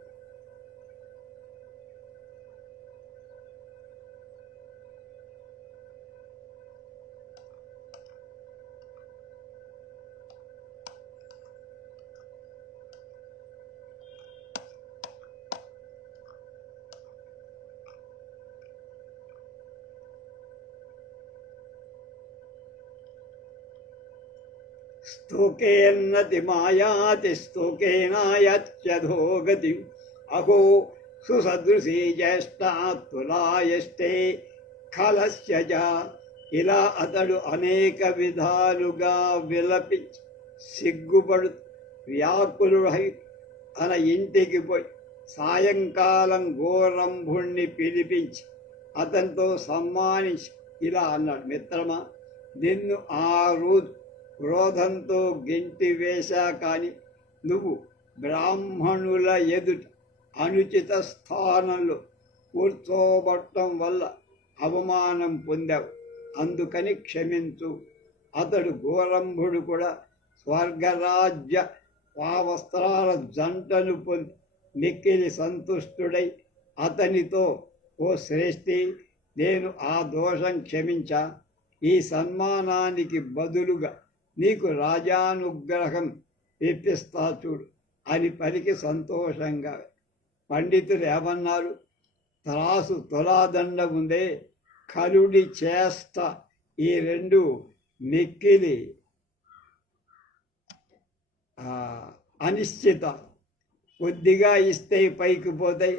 स्तोकेन्नति मायाति स्तोकेनायच्यधो गतिं अहो सुसदृशी ज्येष्ठा तुलायष्टे खलस्य च. ఇలా అతడు అనేక విధాలుగా విలపించి సిగ్గుపడు వ్యాకులుడై తన ఇంటికి పోయి సాయంకాలం గోరంభుణ్ణి పిలిపించి అతనితో సమ్మానించి ఇలా అన్నాడు, మిత్రమా, నిన్ను ఆ రోజు క్రోధంతో గెంటి వేశా కానీ నువ్వు బ్రాహ్మణుల ఎదుట అనుచిత స్థానంలో కూర్చోబట్టం వల్ల అవమానం పొందావు, అందుకని క్షమించు. అతడు గోరంభుడు కూడా స్వర్గరాజ్య పావస్త్రాల జంటను పొంది మిక్కిలి సంతుష్టుడై అతనితో, ఓ శ్రేష్ఠి, నేను ఆ దోషం క్షమించా, ఈ సన్మానానికి బదులుగా నీకు రాజానుగ్రహం ఇప్పిస్తా చూడు అని పలికి సంతోషంగా. పండితులు ఏమన్నారు, త్రాసు తులాదండ ఉందే, కలుడి చేష్ట, ఈ రెండు మిక్కిలి అనిశ్చిత. కొద్దిగా ఇస్తే పైకి పోతాయి,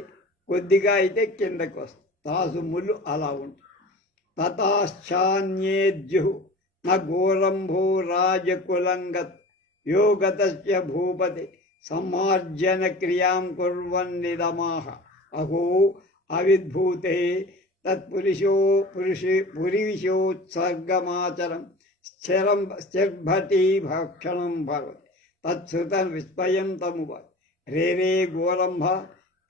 కొద్దిగా అయితే కిందకు వస్తాయి. త్రాసు ముళ్ళు అలా ఉంటుంది. తతాశ్చాన్యేద్యు న గోరంభో రాజకులంగత్ యోగతస్య భూపతి సమార్జన క్రియాం కుర్వన్నిదమాహ అహో అవిద్భూతే పురీషోత్సర్గమాచరం స్థిర్భటీ భక్షణం భవతి తత్సుతం విస్మయం తమువ. రే గోరంభ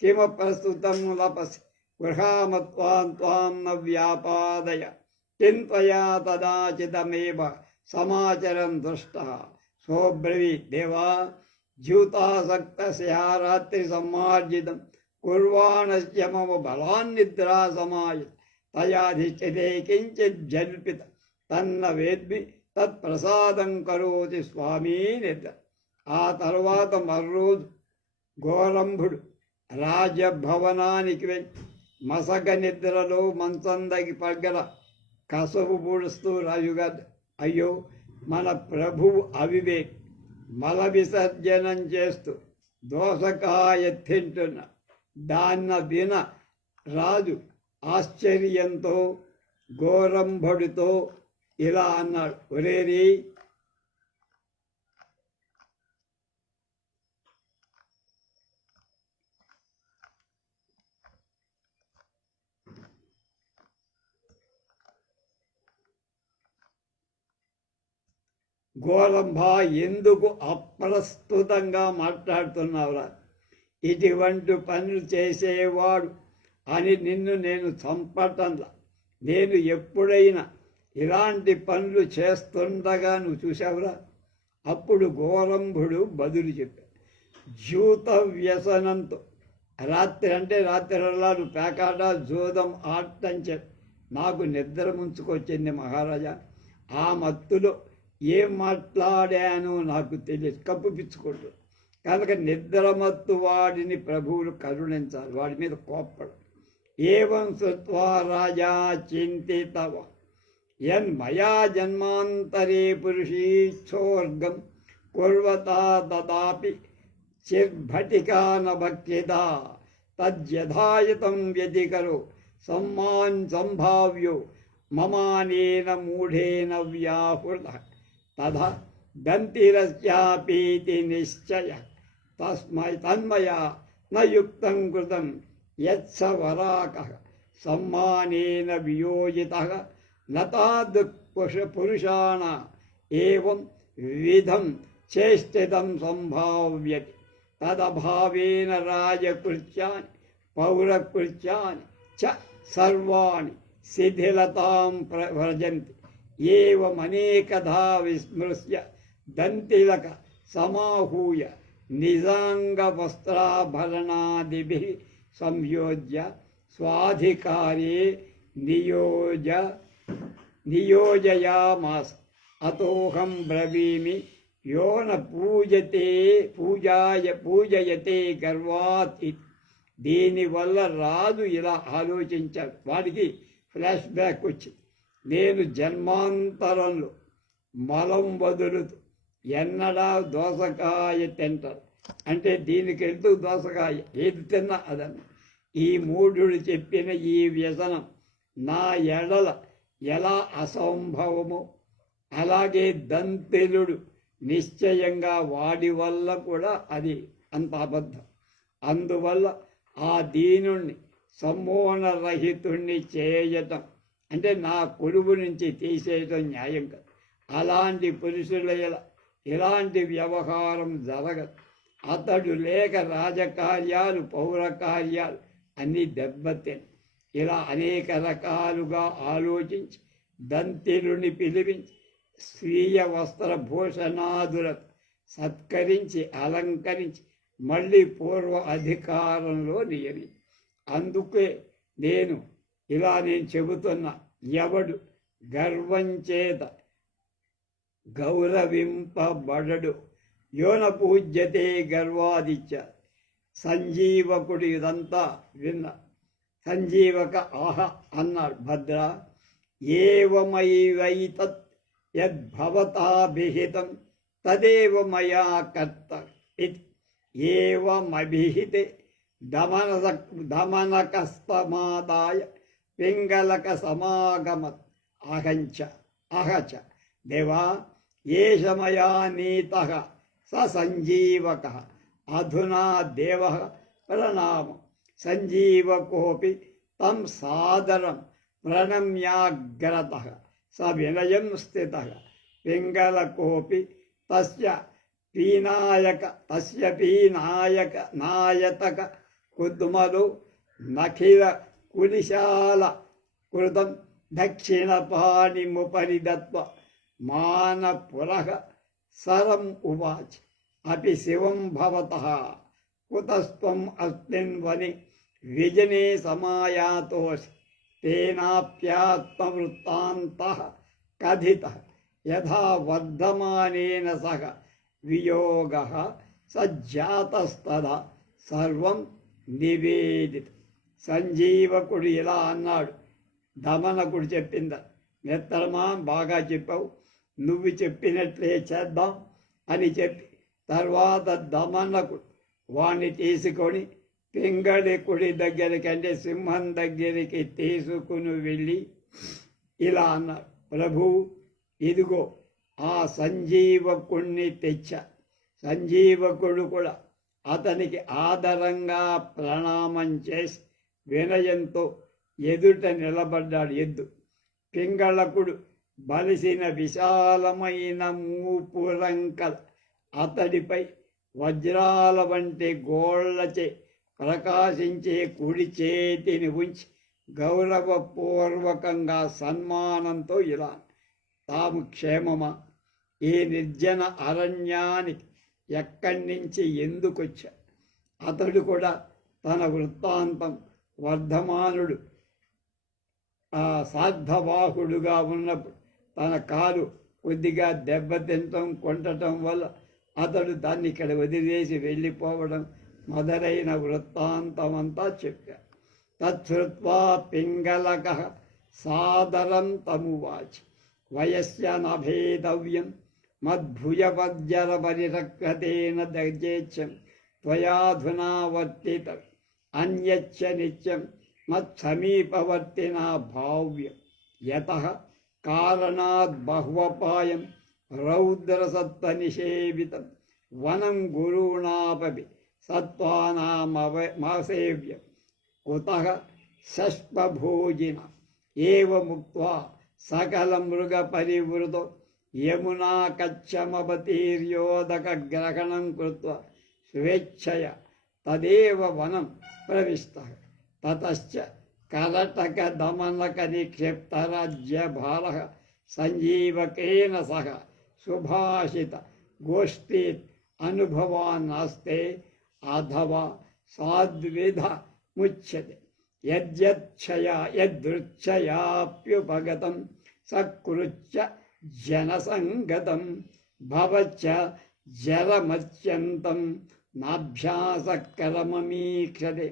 కిమ ప్రస్తుతం లపసి గృహామత్వాం త్వాం న వ్యాపాదయ చింతయా తదాచితమేవ సమాచరం దృష్టః. సోబ్రవీ దేవా ద్యూతాసక్తస్య రాత్రి సమ్మార్జితం కుర్వాణస్య మమ బలాన్నిద్రా సమాయ తయాధిష్ఠితే కించిత్ జల్పిత తన్న వేద్మి తత్ప్రసాదం కరోతి స్వామీ నిద్ర. ఆ తర్వాత మర్రోజు గోరంభుడు రాజభవనానికి వెళ్ళి మసక నిద్రలో మంచం దగ్గి పగ్గల కసవు పూడుస్తూ రాజుగారు, అయ్యో మన ప్రభువు అవివేక్ మల విసర్జనం చేస్తూ దోసకాయ తింటున్న దాన్న విన రాజు ఆశ్చర్యంతో గోరంభుడితో ఇలా అన్నాడు, ఒరేరి గోరంభ, ఎందుకు అప్రస్తుతంగా మాట్లాడుతున్నావురా? ఇటువంటి పనులు చేసేవాడు అని నిన్ను నేను చంపటంలా. నేను ఎప్పుడైనా ఇలాంటి పనులు చేస్తుండగా నువ్వు చూసావురా? అప్పుడు గోరంభుడు బదులు చెప్పాడు, జూత వ్యసనంతో రాత్రి అంటే రాత్రిలా నువ్వు పేకాట జూదం ఆడటం చెప్పి నాకు నిద్ర ముంచుకొచ్చింది మహారాజా. ఆ మత్తులో ఏం మాట్లాడానో నాకు తెలియదు, కప్పుపించుకోడు. కనుక నిద్రమత్తు వాడిని ప్రభువులు కరుణించాలి, వాడి మీద కోప్పడు. ఏవం శ్రుత్వా రాజా చింతితవ యన్మయా జన్మాంతరే పురుషీచ్చోర్గం కుర్వతా తదాపి చిర్భటికా నభక్తిదా తద్యథాయుతం వ్యతికరో సంభావ్యో మమానేన మూఢేన వ్యాహృత తథా దంతిరస్యాపీతి నిశ్చయ తన్మయా న యుక్తం కృతం యత్సవరాకః సమ్మానేన వియోజితః నతాదృక్పురుషాణాం ఏవం విధం చేష్టితం సంభావ్యతి తదభావేన రాజకృత్యాని పౌరకృత్యాని చ సర్వాణి శిథిలతాం వ్రజంతి. ఏవమనేకధా విస్మృశ్య దంతిలక సమాహూయ నిజాంగవస్త్రాభరణాదిభిః సంయోజ్య స్వాధికారే నియోజయామాస. అతోహం బ్రవీమి యో న పూజయతే గర్వాత్. దీనివల్ల రాజు ఇలా ఆలోచించాడు. వాడికి ఫ్లాష్ బ్యాక్ వచ్చింది. నేను జన్మాంతరంలో మలం వదులుతూ ఎన్నడా దోసకాయ తింటాను అంటే దీనికి వెళ్తూ దోసకాయ ఏది తిన్నా అదన్న. ఈ మూఢుడు చెప్పిన ఈ వ్యసనం నా ఎడల ఎలా అసంభవమో అలాగే దంతిలుడు నిశ్చయంగా వాడి వల్ల కూడా అది అంత అబద్ధం. అందువల్ల ఆ దీనుణ్ణి సమ్మోహనరహితుణ్ణి చేయటం అంటే నా కొలువు నుంచి తీసేయటం న్యాయం కాదు. అలాంటి పురుషుల ఇలాంటి వ్యవహారం జరగదు. అతడు లేక రాజకార్యాలు పౌరకార్యాలు అన్నీ దెబ్బతిని. ఇలా అనేక రకాలుగా ఆలోచించి దంతిలుని పిలిపించి స్వీయ వస్త్రభూషణాదులకు సత్కరించి అలంకరించి మళ్ళీ పూర్వ అధికారంలో నియమించి. అందుకే నేను చెబుతున్నా, ఎవడు గర్వం చేత గౌరవింపబడడు యోన పూజ్యతే గర్వాదిత్య. సంజీవకుడు ఇదంతా విన్న సంజీవక ఆహ అన్నాడు. భద్ర ఏవమైవైతత్ యద్భవతాభిహితం తదేవ మయా కర్త ఇతి. ఏవమభిహితే దమనకస్తమాదాయ పింగళక సమాగమత్ అహచ దేవా ఏష మయా నీతః స సంజీవకః. అధునా దేవః ప్రణామం. సంజీవకోపి తం సాదరం ప్రణమ్యాగ్రతః స వినయం స్థితః. పింగళకోపి తస్య నాయతక కుద్మలు నఖిల కులిశాల కృతం దక్షిణపాణిముపరి దత్వ మానపురః సరం ఉవాచ. అపి శివం భవతః కుతస్త్వం అస్మిన్ వని విజనే సమాయాతోసి తేనాప్యాత్మవృత్తాంతః కథితః యథా వర్ధమానేన సహ వియోగః సజ్జాతస్తదా సర్వం నివేదితం. సంజీవకుడు ఇలా అన్నాడు. దమనకుడు చెప్పిందా, మిత్రమా బాగా చెప్పావు, నువ్వు చెప్పినట్లే చేద్దాం అని చెప్పి తర్వాత దమనకుడు వాణ్ణి తీసుకొని పింగళికుడి దగ్గరికి అంటే సింహం దగ్గరికి తీసుకుని వెళ్ళి ఇలా అన్నాడు, ప్రభు ఇదిగో ఆ సంజీవకుణ్ణి తెచ్చా. సంజీవకుడు కూడా అతనికి ఆదరంగా ప్రణామం చేసి వినయంతో ఎదుట నిలబడ్డాడు. ఎద్దు పింగళకుడు బలిసిన విశాలమైన మూపురంకల అతడిపై వజ్రాల వంటి గోళ్లచే ప్రకాశించే కుడి చేతిని ఉంచి గౌరవపూర్వకంగా సన్మానంతో ఇలా, తాము క్షేమమా? ఈ నిర్జన అరణ్యానికి ఎక్కడి నుంచి ఎందుకొచ్చా? అతడు కూడా తన వృత్తాంతం వర్ధమానుడు సార్ధవాహుడుగా ఉన్నప్పుడు తన కాలు కొద్దిగా దెబ్బతింటం కొంటటం వల్ల అతడు దాన్ని ఇక్కడ వదిలేసి వెళ్ళిపోవడం మొదలైన వృత్తాంతమంతా చెప్పారు. తచ్చుత్వా పింగళక సాదరం తమువాచి, వయస్య నభేదవ్యం మద్భుజవజ్జర పరిరక్తేన దర్జేచ్ఛం త్వయాధునా వర్తిత అన్యచ్చ నిత్యం మత్సమీపవర్తినా భావ్యం యతః కారణాద్ బహ్వపాయం రౌద్రసత్వనిషేవితం వనం గురూణాపి సత్వానామసేవ్యం కుతః షష్పభోజిన ఏవముక్త్వా సకల మృగ పరివృతో యమునా కచ్చమవతీర్యోదక గ్రహణం కృత్వా స్వేచ్ఛయ తదేవ వనం ప్రవిష్టః. తతశ్చ కరటక దమనక నిక్షిప్తరాజ్యభారః సంజీవకేన సహ సుభాషిత గోష్ఠీత్ అనుభవాన్నాస్తే అథవా సాద్విధ ముచ్యతే. యదృచ్ఛయాప్యుపగతం సకృచ్ఛ జనసంగతం భవచ్చ జరమత్యంతం నాభ్యాసకరమమీక్షతే.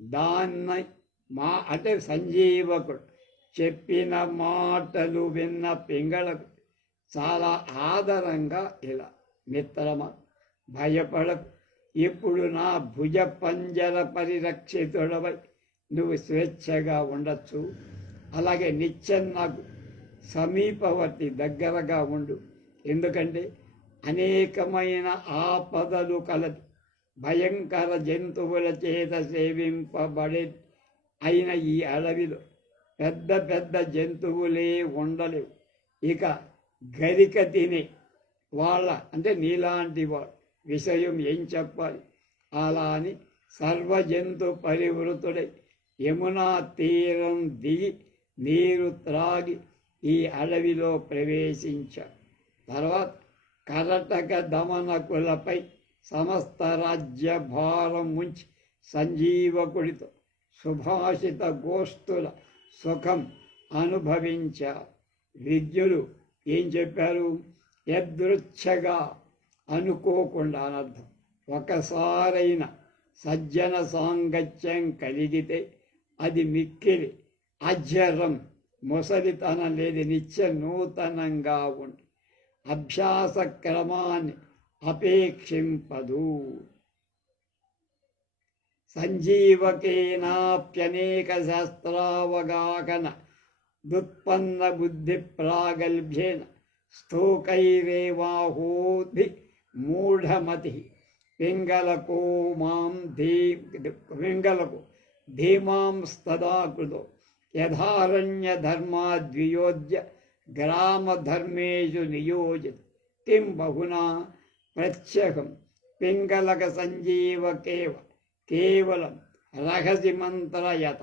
దాన్ని అంటే సంజీవకుడు చెప్పిన మాటలు విన్న పింగళకు చాలా ఆదరంగా ఇలా, మిత్రమా భయపడకు, ఇప్పుడు నా భుజ పంజర పరిరక్షితుడవై నువ్వు స్వేచ్ఛగా ఉండొచ్చు. అలాగే నిత్యం నాకు సమీపవర్తి దగ్గరగా ఉండు. ఎందుకంటే అనేకమైన ఆపదలు కలది, భయంకర జంతువుల చేత సేవింపబడే అయిన ఈ అడవిలో పెద్ద పెద్ద జంతువులే ఉండలేవు. ఇక గరిక తినే వాళ్ళ అంటే నీలాంటి వాళ్ళ విషయం ఏం చెప్పాలి? అలా అని సర్వజంతు పరివృతుడై యమునా తీరం దిగి నీరు త్రాగి ఈ అడవిలో ప్రవేశించాడు. తర్వాత కరటక దమనకులపై సమస్త రాజ్య భారం ఉంచి సంజీవకుడితో సుభాషిత గోష్ఠుల సుఖం అనుభవించారు. విద్యులు ఏం చెప్పారు? యదృచ్ఛగా అనుకోకుండా అనర్థం. ఒకసారైన సజ్జన సాంగత్యం కలిగితే అది మిక్కిలి అజ్జరం ముసలితనం లేదు, నిత్య నూతనంగా ఉండి అభ్యాస క్రమాన్ని అపేక్షింపదు. సంజీవకేనాప్యనేక శాస్త్రావగాహన దుత్పన్న బుద్ధి ప్రాగల్భ్యేన స్థూకైరేవాహోధి మూఢమతి పింగళకో ధీమాంస్తదాకృతో యథారణ్య ధర్మాద్వియోజ్య గ్రామధర్మేషు నియోజిత కిం బహునా ప్రత్యహం పింగళక సంజీవకేవ కేవలం రహసి మంత్రయత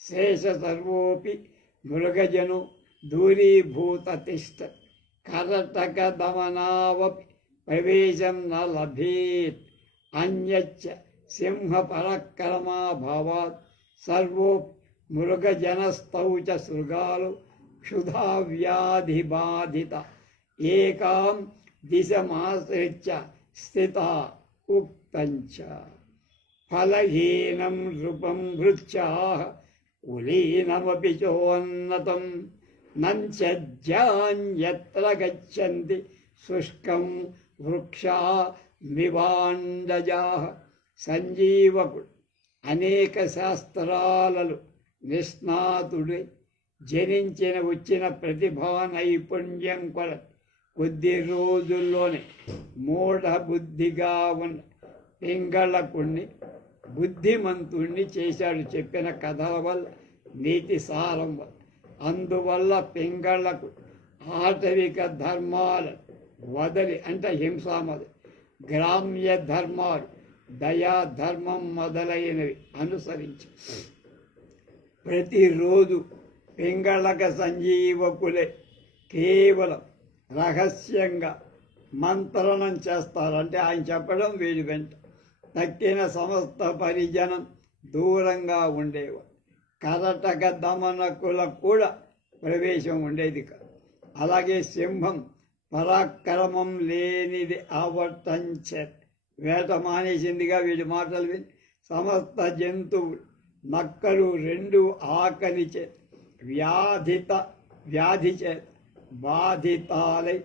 శేష సర్వోపి మృగజను దూరీభూత తిష్ట కరటక దమనావపి ప్రవేశం న లభేత్ అన్యచ్చ సింహ పరక్రమాభావాత్ సర్వో మృగజనస్తౌ చ శృగాలు క్షుధావ్యాధిబాధిత ఏకాం దిశమాశ్రిత్య స్థిత ఉక్తంచ. ఫలహీనం నృపం భృత్యాః కులీనమపి చోన్నతం నంచజ్యాన్యత్ర గచ్చంతి శుష్కం వృక్షా మివాండజాః. సంజీవకుడు అనేక శాస్త్రాలలో నిష్ణాతుడు జనించిన వచ్చిన ప్రతిభా నైపుణ్యం కొద్ది రోజుల్లోనే మూఢ బుద్ధిగా ఉన్న పింగళకుణ్ణి బుద్ధిమంతుణ్ణి చేశాడు చెప్పిన కథల వల్ల, నీతి సారం వల్ల. అందువల్ల పింగళకు ఆటవిక ధర్మాలు వదలి, అంటే హింసామది, గ్రామ్య ధర్మాలు, దయా ధర్మం మొదలైనవి అనుసరించి ప్రతిరోజు పింగళక సంజీవకులే కేవలం రహస్యంగా మంత్రణం చేస్తారు. అంటే ఆయన చెప్పడం వీడి వెంట తక్కిన సమస్త పరిజనం దూరంగా ఉండేవారు. కరటక దమనకులకు కూడా ప్రవేశం ఉండేది కాదు. అలాగే సింహం పరాక్రమం లేనిది అవటంచే వేట మానేసిందిగా వీడి మాటలు విని సమస్త జంతువులు నక్కలు రెండు ఆకలి చే వ్యాధి చే బాధితాలై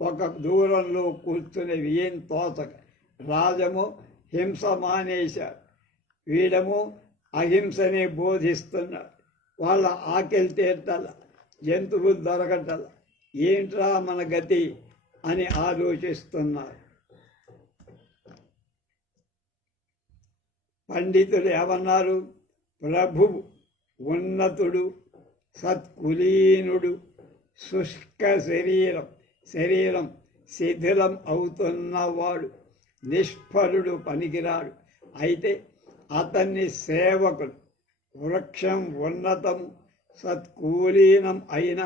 ఒక దూరంలో కూర్చునేవి ఏం తోచక రాజము హింస మానేశారు, వీడము అహింసనే బోధిస్తున్నారు. వాళ్ళ ఆకలి తీర్చాల, జంతువులు దొరకటల, ఏంట్రా మన గతి అని ఆలోచిస్తున్నారు. పండితులు ఏమన్నారు? ప్రభువు ఉన్నతుడు, సత్కులీనుడు, శుష్క శరీరం శిథిలం అవుతున్నవాడు, నిష్ఫలుడు, పనికిరాడు. అయితే అతన్ని సేవకులు వృక్షం ఉన్నతము సత్కూలీనం అయిన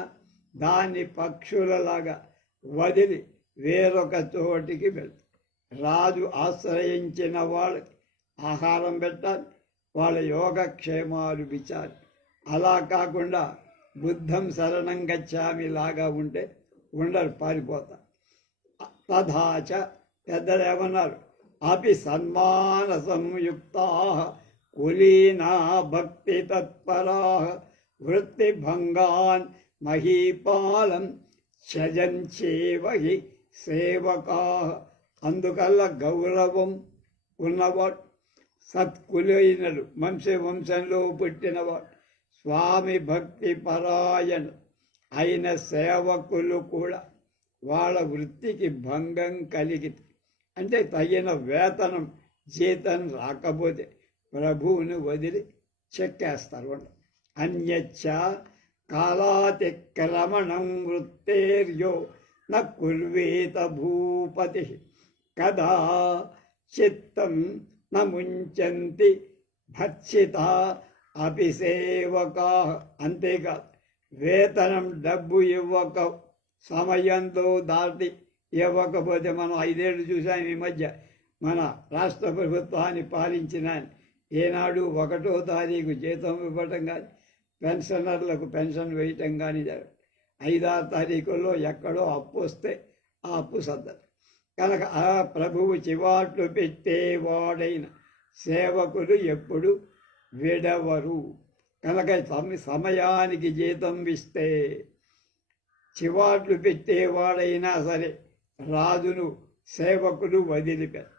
దాన్ని పక్షులలాగా వదిలి వేరొక చోటికి వెళ్తారు. రాజు ఆశ్రయించిన వాళ్ళకి ఆహారం పెట్టాలి, వాళ్ళ యోగక్షేమాలు విచారి. అలా కాకుండా బుద్ధం శరణం గచ్చామి లాగా ఉంటే ఉండరు, పారిపోతారు. తథాచ పెద్దలు ఏమన్నారు? అపి సన్మాన సంయుక్తా కులీనా భక్తి తత్పరా వృత్తిభంగాన్ మహీపాలం చజంచేవహి సేవకా. అందుకల్ల గౌరవం ఉన్నవాడు, సత్కులైనడు, వంశంలో పుట్టినవాడు, స్వామి భక్తి పరాయణ అయిన సేవకులు కూడా వాళ్ళ వృత్తికి భంగం కలిగితే, అంటే తగిన వేతనం జీతం రాకపోతే ప్రభువుని వదిలి చెక్కేస్తారు. అన్యచ్చ కాలాతిక్రమణం వృత్తేర్యో న కుర్వేత భూపతి కదా చిత్తం న ముంచంతి భర్చిత అపి సేవకా. అంతేకాదు, వేతనం డబ్బు ఇవ్వక సమయంలో దాటి ఇవ్వకపోతే, మనం 5 ఏళ్ళు చూసాం ఈ మధ్య మన రాష్ట్ర ప్రభుత్వాన్ని పాలించిన ఏనాడు 1వ తారీఖు జీతం ఇవ్వటం కానీ పెన్షనర్లకు పెన్షన్ వేయటం కానీ జరగదు. 5వ తారీఖుల్లో ఎక్కడో అప్పు వస్తే ఆ అప్పు సర్దరు. కనుక ఆ ప్రభువు చివాట్లు పెట్టేవాడైన సేవకులు ఎప్పుడు విడవరు. కనుక సమయానికి జీతం ఇస్తే చివాట్లు పెట్టేవాడైనా సరే రాజును సేవకులు వదిలిపెట్టారు.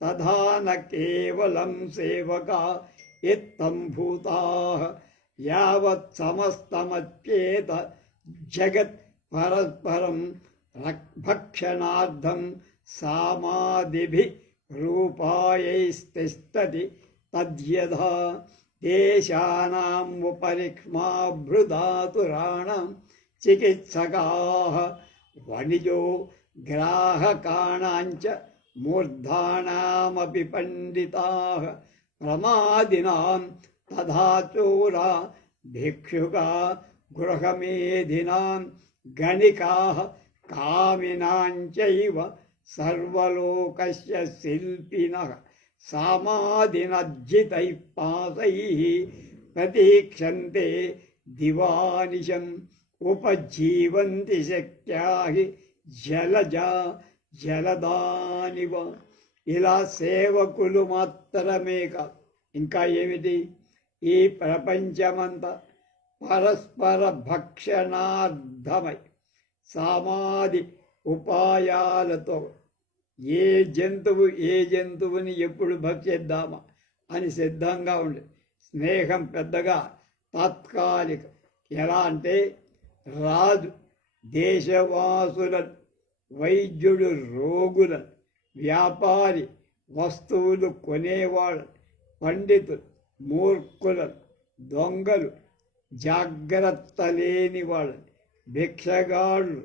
తథాన కేవలం సేవక ఇత్తం భూతా యావత్ సమస్తమత్యేత జగత్ పరస్పరం భక్షణార్థం సామాదిభి రూపాయైస్తిష్టతి తద్యథా దేశానాం ఉపరిక్ష్మాభృధాతురాణం చికిత్సకాః వణిజో గ్రాహకాణాంచ మూర్ధానామపి పండితాః ప్రమాదినాం తథా చోరా భిక్షుకా గృహమేధినాం గణికాః కామినాంచైవ సర్వలోకస్య శిల్పినః సామాదినర్జితైః పాశైః ప్రతీక్షంతే దివానిశం ఉపజీవంతి శక్యా జలదానివ. ఇలా సేవకులు మాత్రమే కాదు, ఇంకా ఏమిటి, ఈ ప్రపంచమంతా పరస్పర భక్షణార్థమై సమాధి ఉపాయాలతో ఏ జంతువుని ఎప్పుడు భక్షిద్దామా అని సిద్ధంగా ఉండే. స్నేహం పెద్దగా తాత్కాలికం. ఎలా అంటే రాజు దేశవాసులను, వైద్యుడు రోగులను, వ్యాపారి వస్తువులు కొనేవాళ్ళను, పండితులు మూర్ఖులను, దొంగలు జాగ్రత్త లేని వాళ్ళని, భిక్షగాళ్ళు,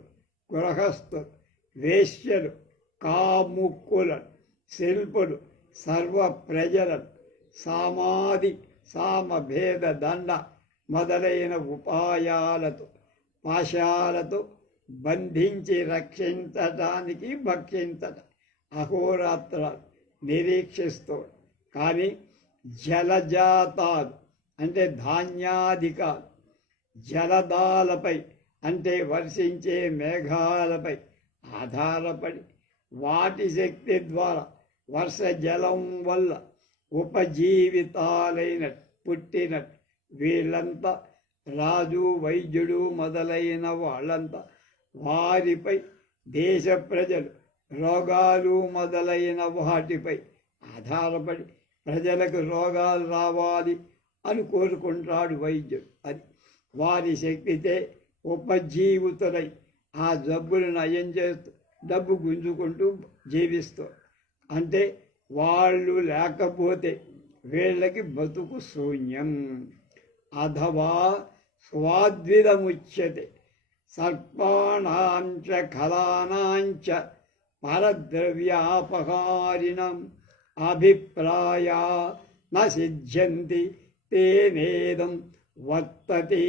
గృహస్థులు, వేశ్యలు, కాముక్కులను, శిల్పులు, సర్వ ప్రజలను సామభేద దండ మొదలైన ఉపాయాలతో పాశాలతో బంధించి రక్షించటానికి భక్షించటం అహోరాత్రాలు నిరీక్షిస్తూ. కానీ జలజాతాలు అంటే ధాన్యాధికాలు, జలదాలపై అంటే వర్షించే మేఘాలపై ఆధారపడి వాటి శక్తి ద్వారా వర్ష జలం వల్ల ఉపజీవితాలైనట్టు పుట్టినట్టు వీళ్ళంతా రాజు, వైద్యుడు మొదలైన వాళ్ళంతా వారిపై దేశ ప్రజలు రోగాలు మొదలైన వాటిపై ఆధారపడి ప్రజలకు రోగాలు రావాలి అని కోరుకుంటాడు వైద్యుడు. అది వారి శక్తితే ఉపజీవితులై ఆ జబ్బులు నయం చేస్తూ డబ్బు గుంజుకుంటూ జీవిస్తూ. అంటే వాళ్ళు లేకపోతే వీళ్ళకి బతుకు శూన్యం. అథవా స్వాద్విదముచ్యతే సర్పాణాంచ ఖలానాంచ పరద్రవ్యాపహారిణం అభిప్రాయా న సిద్ధ్యంతి తేనేదం వర్తతే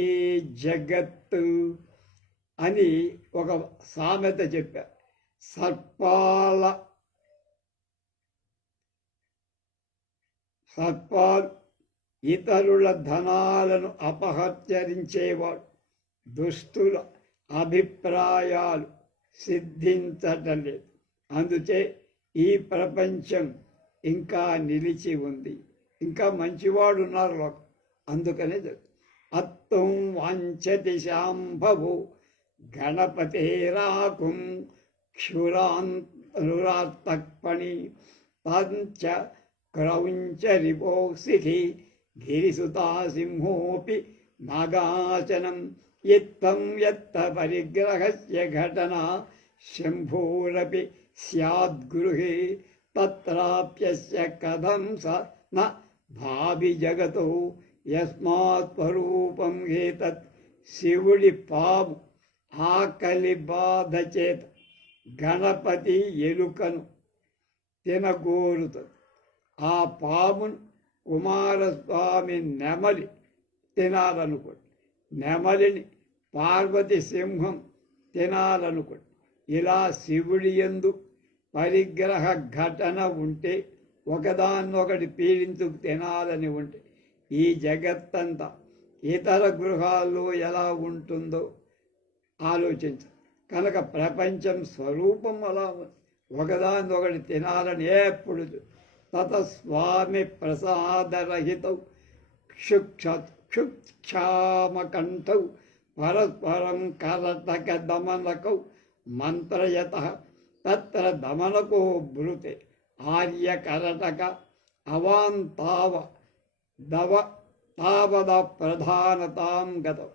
జగత్తు అని ఒక సామెత చెప్పారు. సర్పాలు ఇతరుల ధనాలను అపహరించేవాడు. దుష్టుల అభిప్రాయాలు సిద్ధించటం లేదు. అందుచే ఈ ప్రపంచం ఇంకా నిలిచి ఉంది. ఇంకా మంచివాడు ఉన్నారు. అందుకనే అత్తం వాంఛతి శాంభవు గణపతేరాకుం క్షురాంతరురాత్తక్పణి పంచ క్రౌంచ రిపోక్సిఖి గిరిసుతా సింహోపి నాగాచనం ఇత్తం యత్త పరిగ్రహస్య ఘటనా శంభోరపి స్యాద్గృహే తత్రాప్యస్య కథం స న భావి జగతో యస్మాత్ స్వరూపం ఏతత్. శివుడి పాము ఆకలి బాధ చేత గణపతి ఎలుకను తినగోరుతుంది. ఆ పామును కుమారస్వామి నెమలి తినాలనుకోండి, నెమలిని పార్వతి సింహం తినాలనుకోండి. ఇలా శివుడి యందు పరిగ్రహ ఘటన ఉంటే, ఒకదాన్నొకటి పీడించుకు తినాలని ఉంటే, ఈ జగత్తంతా ఇతర గృహాల్లో ఎలా ఉంటుందో ఆలోచించు. కనుక ప్రపంచం స్వరూపం అలా ఒకదాన్నొకటి తినాలని ఎప్పుడు. తతస్వామి ప్రసాదరహితౌ క్షుక్షామకంఠౌ పరస్పరం కరటక దమనకౌ మంత్రయత తత్ర దమనకో బ్రూతే ఆర్యకరటక అవాంతావ దవ తావద ప్రధానతాం గతం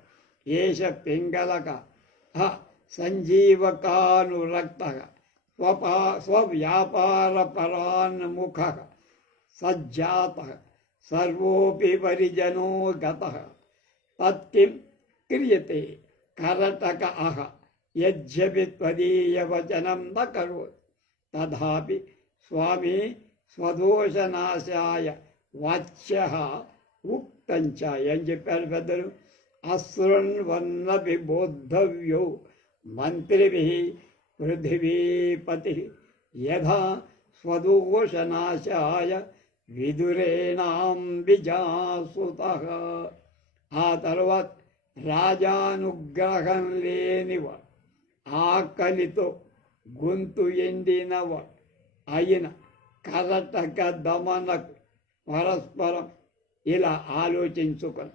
ఏష పింగళక సంజీవకానురక్త స్వవ్యాపారపరాన్ముఖ సజ్జాత సర్వోపి పరిజనో గతః తత్కిం క్రియతే కరటక అహ యజ్జపి త్వదీయవచనం న కరోతి తథాపి స్వామి స్వదోషనాశాయ వాచ్యః ఉక్తంచ. ఏం చెప్పారు పెద్దలు? అశృణ్వన్నపి బోద్ధవ్యో మంత్రిభిః పృథివీపతి యథా స్వదోషనాశాయ విదురేణాం విజాసుతః. ఆ తర్వాత రాజానుగ్రహం లేనివాడు, ఆకలితో గొంతు ఎండినవాడు అయిన కరటక దమనకు పరస్పరం ఇలా ఆలోచించుకొని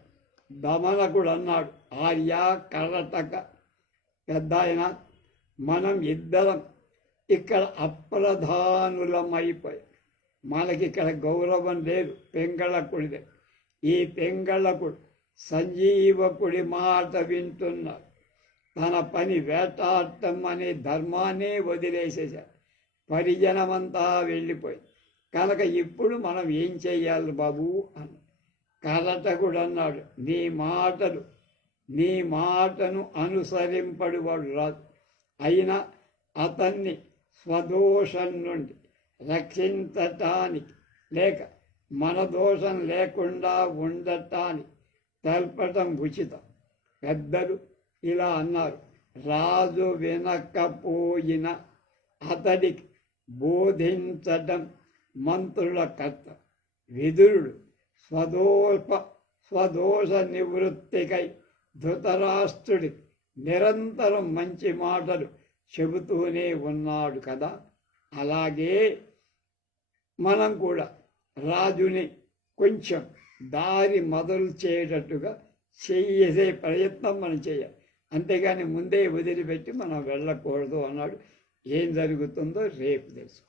దమనకుడు అన్నాడు, ఆర్య కరటక పెద్ద ఆయన, మనం ఇద్దరం ఇక్కడ అప్రధానులమైపోయి మనకి ఇక్కడ గౌరవం లేదు, పెంగళకుడిదే. ఈ పెంగళకుడు సంజీవకుడి మాట వింటున్నాడు. తన పని వేటాడటం అనే ధర్మాన్నే వదిలేసేశాడు. పరిజనమంతా వెళ్ళిపోయి కనుక ఇప్పుడు మనం ఏం చెయ్యాలి బాబు అని కరటకుడు అన్నాడు, నీ మాటను అనుసరింపడు వాడు రాదు. అయినా అతన్ని స్వదోషం నుండి రక్షించటానికి లేక మన దోషం లేకుండా ఉండటానికి తెలపటం ఉచితం. పెద్దలు ఇలా అన్నారు, రాజు వినకపోయిన అతడికి బోధించటం మంత్రుల కర్త. విదురుడు స్వదోష నివృత్తికై ధృతరాష్ట్రుడికి నిరంతరం మంచి మాటలు చెబుతూనే ఉన్నాడు కదా. అలాగే మనం కూడా రాజుని కొంచెం దారి మొదలు చేయటట్టుగా చేసే ప్రయత్నం మనం చేయాలి. అంతేగాని ముందే వదిలిపెట్టి మనం వెళ్ళకూడదు అన్నాడు. ఏం జరుగుతుందో రేపు తెలుసు.